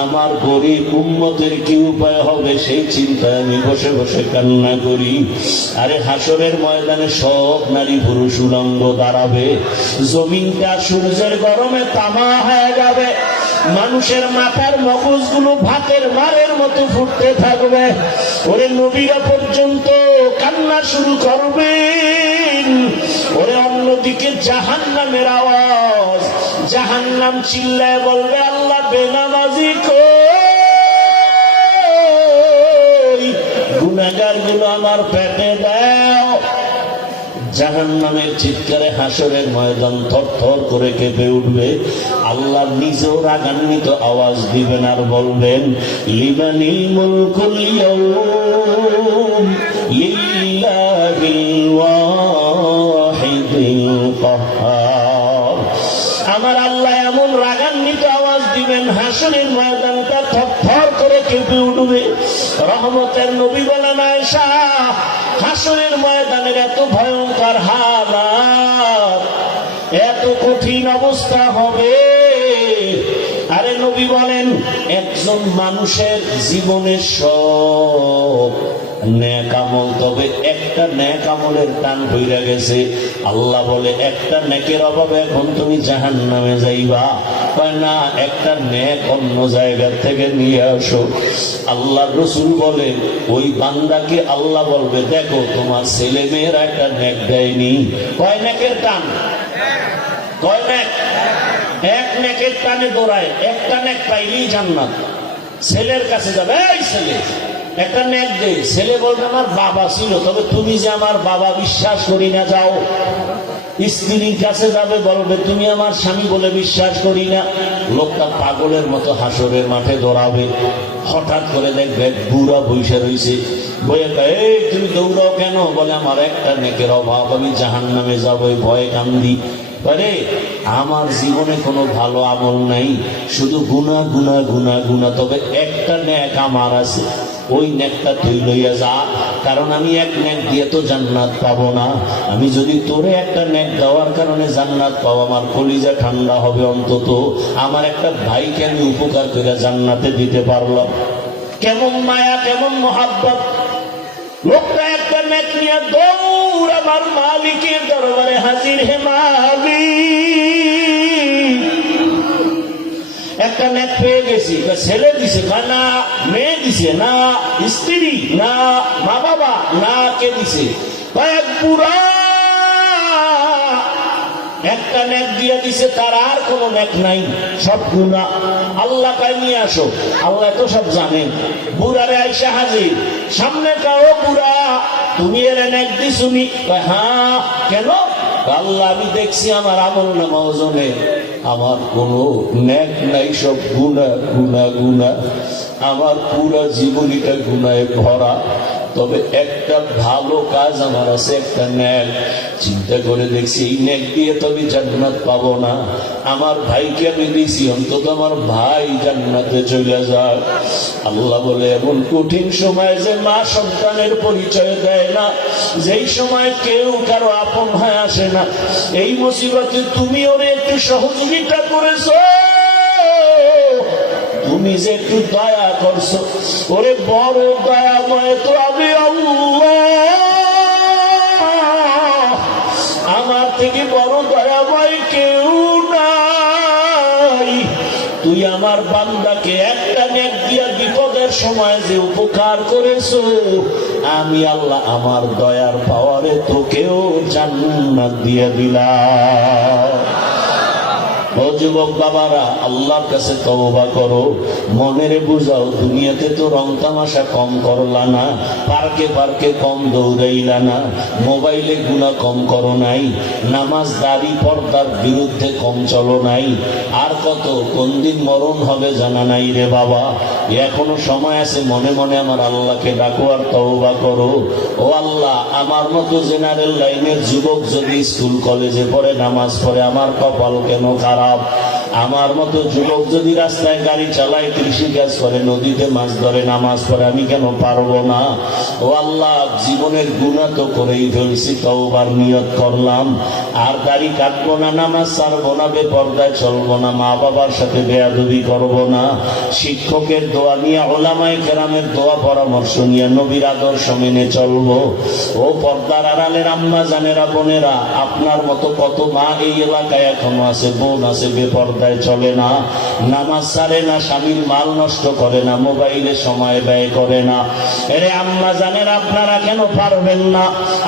আমার গরিব উম্মতের কি উপায় হবে সেই চিন্তায় আমি বসে বসে কান্না করি। আরে হাসরের ময়দানে সব নারী পুরুষ উলঙ্গ দাঁড়াবে, জমিনটা সূর্যের গরমে তামা হয়ে যাবে, মানুষের মাথার মগজগুলো ভাতের মারের মতো ফুটতে থাকবে। ওরে নবীরা পর্যন্ত কান্না শুরু করবেন। ওরে অন্যদিকে জাহান্নামের আওয়াজ, জাহান্নাম চিল্লায় বলবে আল্লাহ বেনামাজি কই, গুনাহগার গুলো আমার পেটে দাও। জাহান্নামের চিৎকারে হাসরের ময়দান থরথর করে কেঁপে উঠবে। আল্লাহ নিজেও রাগান্বিত আওয়াজ দিবেন আর বলবেন লিমানিল মুলকুল ইয়াউম লিল্লাহিল ওয়াহিদিল কাহ্হার। আমার আল্লাহ এমন রাগান্বিত আওয়াজ দিবেন হাসরের ময়দানটা থরথর করে কেঁপে উঠবে। রহমতের নবী বলেন আয়েশা, হাসরের ময়দানের এত ভয়ঙ্কর হালাত, এত কঠিন অবস্থা হবে। আরে নবী বলেন একজন মানুষের জীবনের সব নেক আমল, তবে একটা নেক আমলের টান হইয়া গেছে। আল্লাহ বলে একটা নেকের অভাবে এখন তুমি জাহান্নামে যাইবা। কয় না, একটা নেক অন্য জায়গা থেকে নিয়ে আসো। আল্লাহ রসুল বলে ওই বান্দাকে আল্লাহ বলবে দেখো তোমার ছেলে মেয়েরা একটা নেক দেয়নি। কয় নেকের টান? কয় নেক? এক নেকের টানে দৌড়ায়, একটা নেক পাইলেই জান্নাত। ছেলের কাছে যাবে, এই ছেলে একটা নেক দে। ছেলে বলবে আমার বাবা ছিল, তবে তুমি যে আমার বাবা বিশ্বাস করি না, যাও। স্ত্রীর কাছে যাবে, বলবে তুমি আমার স্বামী বলে বিশ্বাস করি না। লোকটা পাগলের মতো হাসরের মাঠে দৌড়াবে। হঠাৎ করে দেখবে বুড়া বইসা রয়েছে, বইয়ে কয় এই তুমি দৌড়াও কেন? বলে আমার একটা নেকের অভাব, আমি জাহান্নামে যাবো, ভয়ে কান্দি। আরে আমার জীবনে কোনো ভালো আমল নাই, শুধু গুনাহ গুনাহ গুনাহ গুনাহ, তবে একটা নেক আমার আছে, ওই নেকটা তুই লইয়া যা। কারণ আমি এক নেক দিয়ে তো জান্নাত পাবো না। আমি যদি তোরে একটা নেক দেওয়ার কারণে জান্নাত পাবো, আমার কলিজা ঠান্ডা হবে। অন্তত আমার একটা ভাইকে আমি উপকার করে জান্নাতে দিতে পারলাম। কেমন মায়া, কেমন মোহাব্বত! লোকটা একটা নেক নিয়ে দৌড় আমার মালিকের দরবারে হাজির। হে মালিক, একটা নেক পেয়ে গেছি। ছেলে দিছে না, মেয়ে দিছে না, স্ত্রী না, মা বাবা না, কে দিছে? এক বুড়া একটা নেক দিয়ে দিছে, তার আর কোনো নেক নাই, সব গুনাহ। আল্লাহ কাই নিয়ে আসো। আল্লাহ তো সব জানেন। বুড়ারে আইসা হাজির, সামনে কাও বুড়া তুমি এর নেক দিছুনি? হ্যাঁ। কেন? আল্লাহ আমি দেখছি আমার আমল নামা ওজনে আমার কোনো নেক নাই, সব গুনাহ গুনাহ গুনাহ। আমার পুরা জীবনীটা গুনাহে ভরা, তবে একটা ভালো কাজ আমার আছে, একটা নেক। চিন্তা করে দেখছি এই নেক দিয়ে তো আমি জান্নাত পাবো না। আমার ভাইকে আমি দিছি, অন্তত আমার ভাই জান্নাতে চলে যায়। আল্লাহ বলে এমন কঠিন সময় যে মা সন্তানের পরিচয় দেয় না, যেই সময় কেউ কারো আপন হয়ে আসে না, এই মুসিবতে তুমি ওরে একটু সহযোগিতা করেছো, তুমি যে একটু দয়া করছো, ওরে বড় দয়াময় তো আমি আল্লাহ। আমার থেকে বড় দয়াময় কেউ নাই। তুই আমার বান্দাকে একটা নেক দিয়া বিপদের সময় যে উপকার করেছো, আমি আল্লাহ আমার দয়ার পাওয়ারে তোকেও জান্নাত দিয়ে দিলাম। ও যুবক বাবারা, আল্লাহর কাছে তওবা করো, মনেরে বুঝাও দুনিয়াতে তো রং তামাশা কম করলা না, পার্কে পার্কে কম দৌড়াইলা না, মোবাইলে গুনাহ কম করো নাই, নামাজ দাড়ি পর্দার বিরুদ্ধে কম চলো নাই। আর কত, কোন দিন মরণ হবে জানা নাই রে বাবা। এখনো সময় আছে, মনে মনে আমার আল্লাহকে ডাকো আর তওবা করো। ও আল্লাহ, আমার মতো জেনারেল লাইনের যুবক যদি স্কুল কলেজে পড়ে, নামাজ পড়ে, আমার কপাল কেন খারাপ? আমার মতো যুবক যদি রাস্তায় গাড়ি চালায়, কৃষি কাজ করে, নদীতে মাছ ধরে, নামাজ পড়ে, আমি কেন পারবো না? ও আল্লাহ, জীবনের গুনাহ তো করেই ফেলছি, তওবার নিয়ত করলাম। আর দাড়ি কাটবো না, নামাজ ছাড়বো না, বেপরদায় চলবো না, মা বাবার সাথে বেয়াদবি করবো না, শিক্ষকের দোয়া নিয়ে, ওলামায়ে কেরামের দোয়া পরামর্শ নিয়ে নবীর আদর্শ মেনে চলবো। ও পর্দার আড়ালের আম্মা জানেরা, বোনেরা, আপনার মতো কত মা এই এলাকায় এখনো আছে, বোন আছে, বেপরদায় চলে না। নামাজ ছাড়ে না, স্বামীর মাল নষ্ট করে না, মোবাইলে সময় ব্যয় করে না। এরে আম্মা জানেন, আপনারা কেন পারবেন না?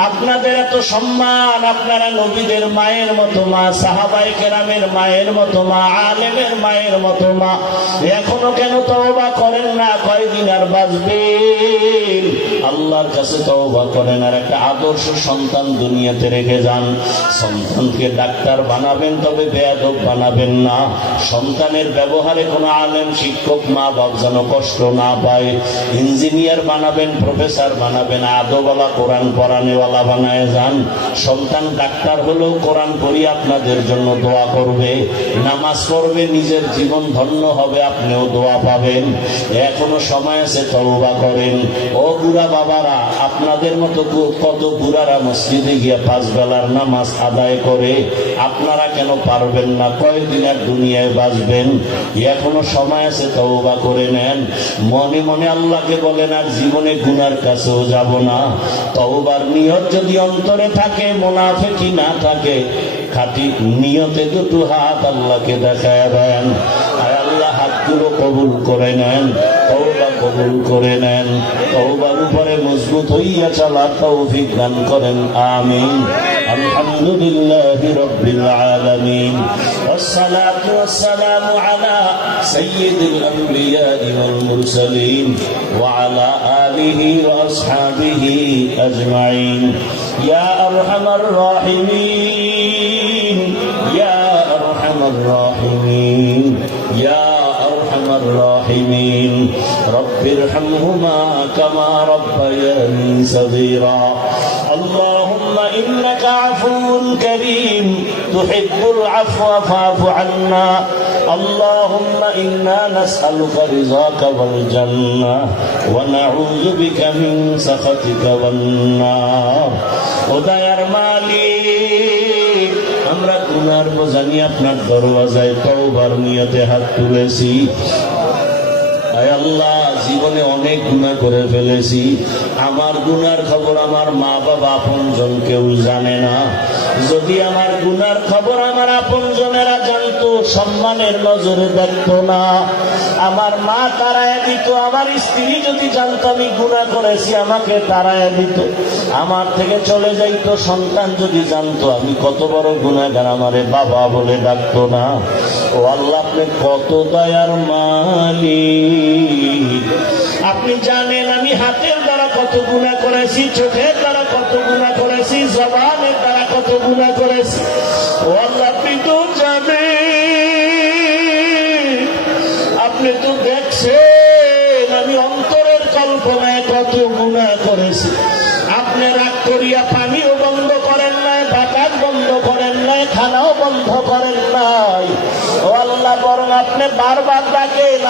আপনাদের এত সম্মান, আপনারা নবীদের মায়ের মতো মা, সাহাবায়ে কেরামের মায়ের মতো মা, আলেমের মায়ের মতো মা, এখনো কেন তওবা করেন না? কয়দিন আর বাঁচবেন? আল্লাহর কাছে তওবা করেন, আর একটা আদর্শ সন্তান দুনিয়াতে রেখে যান। সন্তানকে ডাক্তার বানাবেন, তবে বেয়াদব বানাবেন না। সন্তানের ব্যবহারে কোনো আলেম, শিক্ষক, মা বাপ যেন কষ্ট না পায়। ইঞ্জিনিয়ার বানাবেন, প্রফেসর বানাবেন, আদবওয়ালা, কোরআন পড়ানেওয়ালা বানায় যান। সন্তান ডাক্তার হলেও কোরআন পড়ি আপনাদের জন্য দোয়া করবে, নামাজ পড়বে, নিজের জীবন ধন্য হবে, আপনিও দোয়া পাবেন। এখনো সময় আছে, তওবা করেন। ও বুড়া বাবারা, আপনাদের মতো কত বুড়ারা মসজিদে গিয়ে 5 বেলার নামাজ আদায় করে, আপনারা কেন পারবেন না? কয়েকদিন আর দুনিয়ায় বাঁচবেন, এখনো সময় আছে, তওবা করে নেন। মনে মনে আল্লাহকে বলেন, আর জীবনে গুনার কাছেও যাব না। তওবার নিয়ত যদি অন্তরে থাকে, মুনাফিকি না থাকে, খাঁটি নিয়তে দুটো হাত আল্লাহকে দেখায় দেন। আর আল্লাহ হাতগুলো কবুল করে নেন, তওবা কবুল করে নেন। তওবার উপরে মজবুত হইয়া চলার তৌফিক দান করেন, আমিন। আলহামদুলিল্লাহি রাব্বিল আলামিন, ওয়াসসালাতু ওয়াসসালামু আলা সাইয়্যিদিল আমবিয়া ওয়াল মুরসালিন ওয়া আলা আলিহি ওয়া আসহাবিহি আজমাইন। ইয়া আরহামার রাহিমিন, ইয়া আরহামার রাহিমিন, ইয়া আরহামার রাহিমিন। রব্বিরহামহুমা কামা রব্বায়ানি সগীরা। اللهم إنك عفو كريم تحب العفو فاعف عنا. اللهم إنا نسألك رضاك والجنة ونعوذ بك من سخطك والنار. ওদায়ার মালিক, আমরা গুনার বোঝা নিয়ে আপনার দরওয়াজায় তওবার নিয়তে হাত তুলেছি। আয় আল্লাহ, জীবনে অনেক গুনাহ করে ফেলেছি। আমার গুনার খবর আমার মা বাবা আপনজন কেউ জানে না। যদি আমার গুনার খবর আমার আপনজনেরা জানতো, সম্মানের নজরে দেখতো না। আমার মা তাড়ায় দিত, আমার স্ত্রী যদি জানতো আমি গুনাহ করেছি, আমাকে তাড়ায় দিত, আমার থেকে চলে যাইতো। সন্তান যদি জানতো আমি কত বড় গুনাহগার, আমারে বাবা বলে ডাকতো না। ও আল্লাহ, আপনি কত দয়ার মালিক। আপনি জানেন আমি হাতের দ্বারা কত গুনাহ করেছি, চোখের দ্বারা কত গুনাহ করেছি, জবানের দ্বারা কত গুনাহ করেছি। ও আল্লাহ, আপনি তো জানেন, আপনি তো দেখছেন আমি অন্তরের কল্পনায় কত গুনাহ করেছি। আপনি রাগ করিয়া পানিও বন্ধ করেন নাই, বাতাস বন্ধ করেন নাই, খানাও বন্ধ করেন নাই। ও আল্লাহ, বরং আপনি বারবার ডাকেন,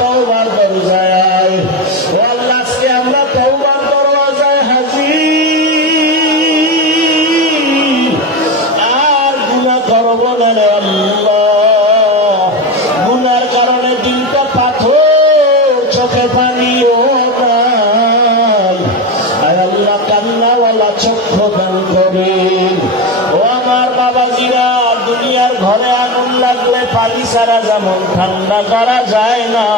তওবার দরজায়। ও আল্লাহ, আজকে আমরা তওবার দরজায় হাজির, আর গুনাহ করব না রে আল্লাহ। গুনার কারণে দিলটা পাথর, চোখে পানিও নাই। আয় আল্লাহ, কান্নাওয়ালা চক্ষু দান করেন। ও আমার বাবাজিরা, দুনিয়ার ঘরে আগুন লাগলে পানি ছাড়া যেমন ঠান্ডা করা যায় না,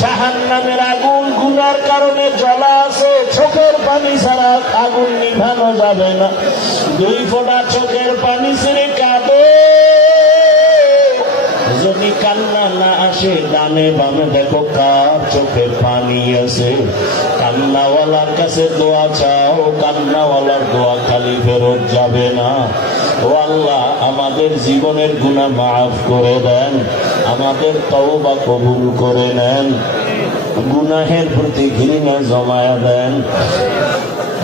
জাহান্নামের আগুন গুনার কারণে জ্বলা আছে, চোখের পানি ছাড়া আগুন নিভানো যাবে না। 2 ফোঁটা চোখের পানি ছেড়ে কাঁদে, যদি কান্না না আসে, ডানে বামে দেখো কার চোখে পানি আছে। কান্নাওয়ালার কাছে দোয়া চাও, কান্নাওয়ালার দোয়া খালি ফেরত যাবে না। ও আল্লাহ, আমাদের জীবনের গুনাহ মাফ করে দেন, আমাদের তওবা কবুল করে নেন, গুনাহের প্রতি ঘৃণা জমায়া দেন।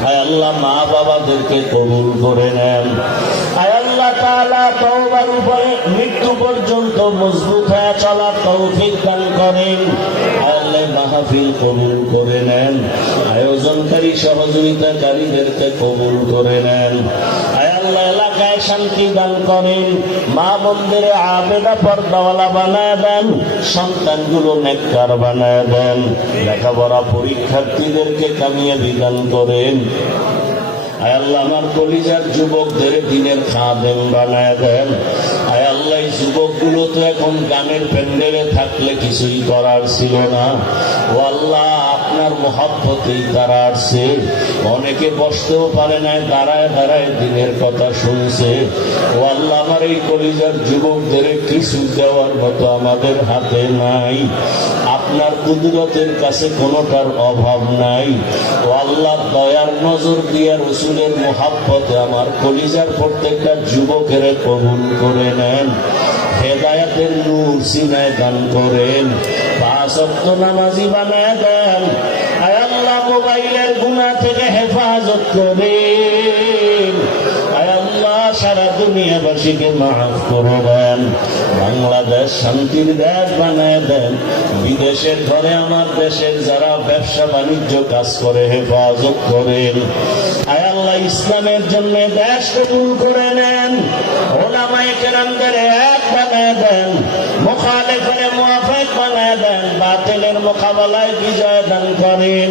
আয় আল্লাহ, মা বাবাদেরকে কবুল করে নেন। আয় আল্লাহ তাআলা, তওবার উপরে মৃত্যু পর্যন্ত মজবুত হয়ে চলার তৌফিক দান করেন। আয় আল্লাহ, মাহফিল কবুল করে নেন, আয়োজনকারী সহযোগিতাকারীদেরকে কবুল করে নেন। আয় আল্লাহ, এলাকায় শান্তি দান করেন, মা বোনদের আবেদা পর্দাওয়ালা বানায় দেন, সন্তানগুলো নেককার বানায় দেন, লেখাপড়া পরীক্ষার্থীদেরকে কামিয়াবি দান করেন। আয় আল্লাহ, আমার কলিজার যুবকদের দিনের খাদেম বানায় দেন। আয় আল্লাহ, এগুলো তো এখন গানের প্যান্ডেলে থাকলে কিছুই করার ছিল না। ও আল্লাহ, আপনার মহব্বতেই তারা আসছে। অনেকে বসতেও পারে না, দাঁড়ায় দাঁড়ায় দিনের কথা শুনছে। ও আল্লাহ, আমার এই কলিজার যুবকদের কিছু দেওয়ার মতো আমাদের হাতে নাই। আপনার কুদরতের কাছে কোনোটার অভাব নাই। ও আল্লাহ, দয়ার নজর দিয়া রসুলের মহব্বতে আমার কলিজার প্রত্যেকটা যুবকের কবুল করে নেন। হেদায়াতের নূর সিনায় দান করেন। 5 ওয়াক্ত নামাজি বানায় দেন। আয় আল্লাহ, মোবাইলের গুনাহ থেকে হেফাজত করেন। আয় আল্লাহ, সারা দুনিয়াবাসীকে মাফ করে দেন। বাংলাদেশ শান্তির দেশ বানায় দেন। বিদেশের ঘরে আমার দেশের যারা ব্যবসা বাণিজ্য কাজ করে হেফাজত করেন। আয় আল্লাহ, ইসলামের জন্য দেশ কবুল করে নেন। ওলামায়ে কেরামদের এক বানায় দেন। মুখালিফের মুওয়াফিক বানায় দেন। বাতিলের মোকাবেলায় বিজয় দান করেন।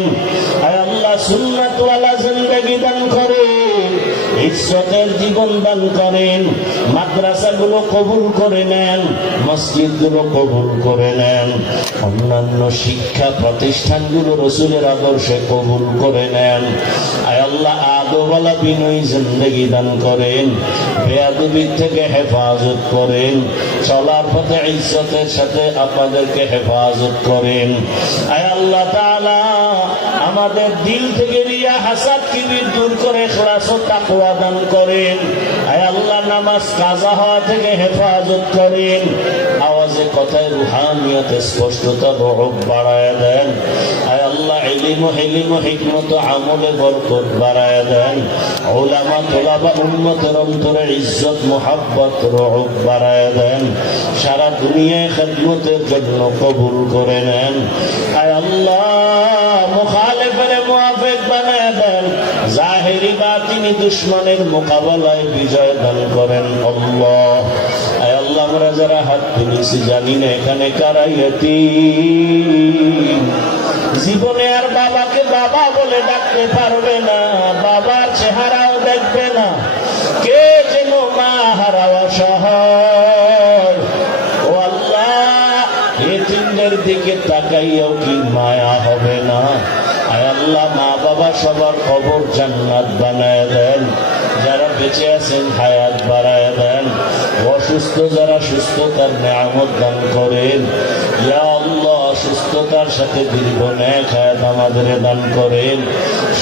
আয় আল্লাহ, সুন্নাত ওয়ালা জিন্দেগি দান করেন। ইজ্জতের জীবন দান করেন। মাদ্রাসাগুলো কবুল করে নেন। মসজিদগুলো কবুল করে নেন। অন্যান্য শিক্ষা প্রতিষ্ঠানগুলো রসুলের আদর্শে কবুল করে নেন। আয় আল্লাহ, আদবওয়ালা বিনয়ী জিন্দেগি দান করেন। বেয়াদবির থেকে হেফাজত করেন। চলার পথে ইজ্জতের সাথে আপনাদেরকে হেফাজত করেন। আয় আল্লাহ তাআলা, আমাদের দিল থেকে রিয়া হাসাদ কিবির দূর করে ইখলাস ও তাকওয়া দান করেন। আয় আল্লাহ, নামাজ কাজা হওয়া থেকে হেফাজত করেন। আওয়াজে কথায় রুহানিয়তে স্পষ্টতা রূহ বাড়ায় দেন। আয় আল্লাহ, ইলম ও হিকমত আমলে বরকত বাড়ায় দেন। উলামা তোলাবা উম্মতের অন্তরে ইজ্জত মুহাব্বত রূহ বাড়ায় দেন। সারা দুনিয়ায় খিদমতের জন্য কবুল করে নেন। আয় আল্লাহ, মুখালিফের মুওয়াফিক বানায় দেন। জাহেরি বাতিনি দুশমনের মোকাবেলায় বিজয় দান করেন। আল্লাহ, আয় আল্লাহ, আমরা যারা হাত তুলেছি জানি না এখানে কারা ইয়াতীম। জীবনে আর বাবাকে বাবা বলে ডাকতে পারবে না, বাবার চেহারাও দেখবে না। কে যেন মা হারাওয়া অসহায়। ও আল্লাহ, এতিমদের দিকে তাকাইয়াও কি মায়া হবে না? আয় আল্লাহ, মা বাবা সবার কবর জান্নাত বানায় দেন। যারা বেঁচে আছেন হায়াত বাড়ায় দেন। অসুস্থ যারা সুস্থতার নিয়ামত দান করেন। ইয়া আল্লাহ, সুস্থতার সাথে দীর্ঘ নেক হায়াত আমাদের দান করেন।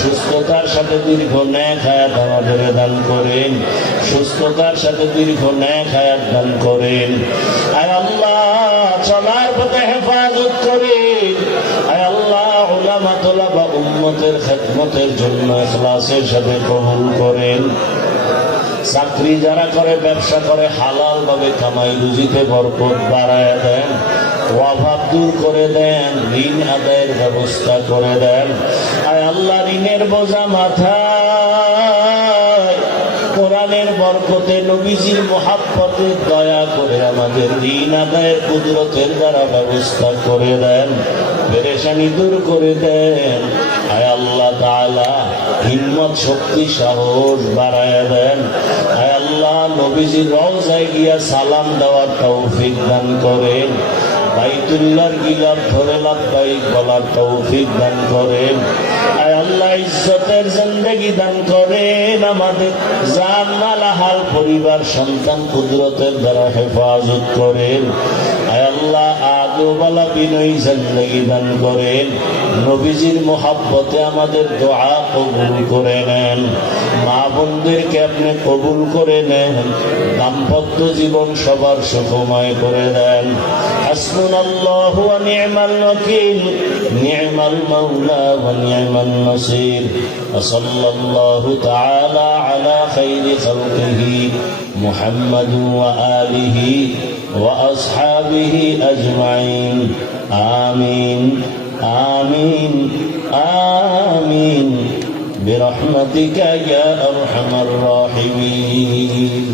সুস্থতার সাথে দীর্ঘ নেক হায়াত আমাদের দান করেন। সুস্থতার সাথে দীর্ঘ নেক হায়াত দান করেন। আয় আল্লাহ, চলার পথে হেফাজত করেন। আয় আল্লাহ, উলামা তোলাবা উম্মতের খিদমতের জন্য ইখলাসের সাথে কবুল করেন। চাকরি যারা করে, ব্যবসা করে, হালাল ভাবে কামাই রুজিতে বরকত বাড়ায় দেন। অভাব দূর করে দেন। ঋণ আদায়ের ব্যবস্থা করে দেন। আয় আল্লাহ, ঋণের বোঝা মাথায় কোরআনের বরকতে নবীজির মুহাব্বতে দয়া করে আমাদের ঋণ আদায়ের কুদরতের দ্বারা ব্যবস্থা করে দেন। পেরেশানি দূর করে দেন। আয় আল্লাহ তাআলা, হিম্মত শক্তি সাহস বাড়ায় দেন। আয় আল্লাহ, নবীজির রওজায় গিয়া সালাম দেওয়ার তৌফিক দান করেন। বাইতুল্লাহর গিলাফ ধরে লাব্বাইক বলার তৌফিক দান করেন। আয় আল্লাহ, ইজ্জতের জিন্দেগি দান করেন। আমাদের জান মাল হাল পরিবার সন্তান কুদরতের দ্বারা হেফাজত করেন। আয় আল্লাহ, আদবওয়ালা বিনয়ী জিন্দেগি দান করেন। নবীজির মুহাব্বতে আমাদের দোয়া কবুল করে নেন। মা বোনদেরকে আপনি কবুল করে নেন। দাম্পত্য জীবন সবার সুখময় করে দেন। হাসবুনাল্লাহু ওয়া নি'মাল ওয়াকিল, নি'মাল মাওলা ওয়া নি'মান নাসির। সাল্লাল্লাহু তাআলা আলা খাইরি খালকিহি মুহাম্মাদ ওয়া আলিহি ওয়া আসহাবিহি আজমাইন। আমিন আমিন আমিন برحمتك يا أرحم الراحمين.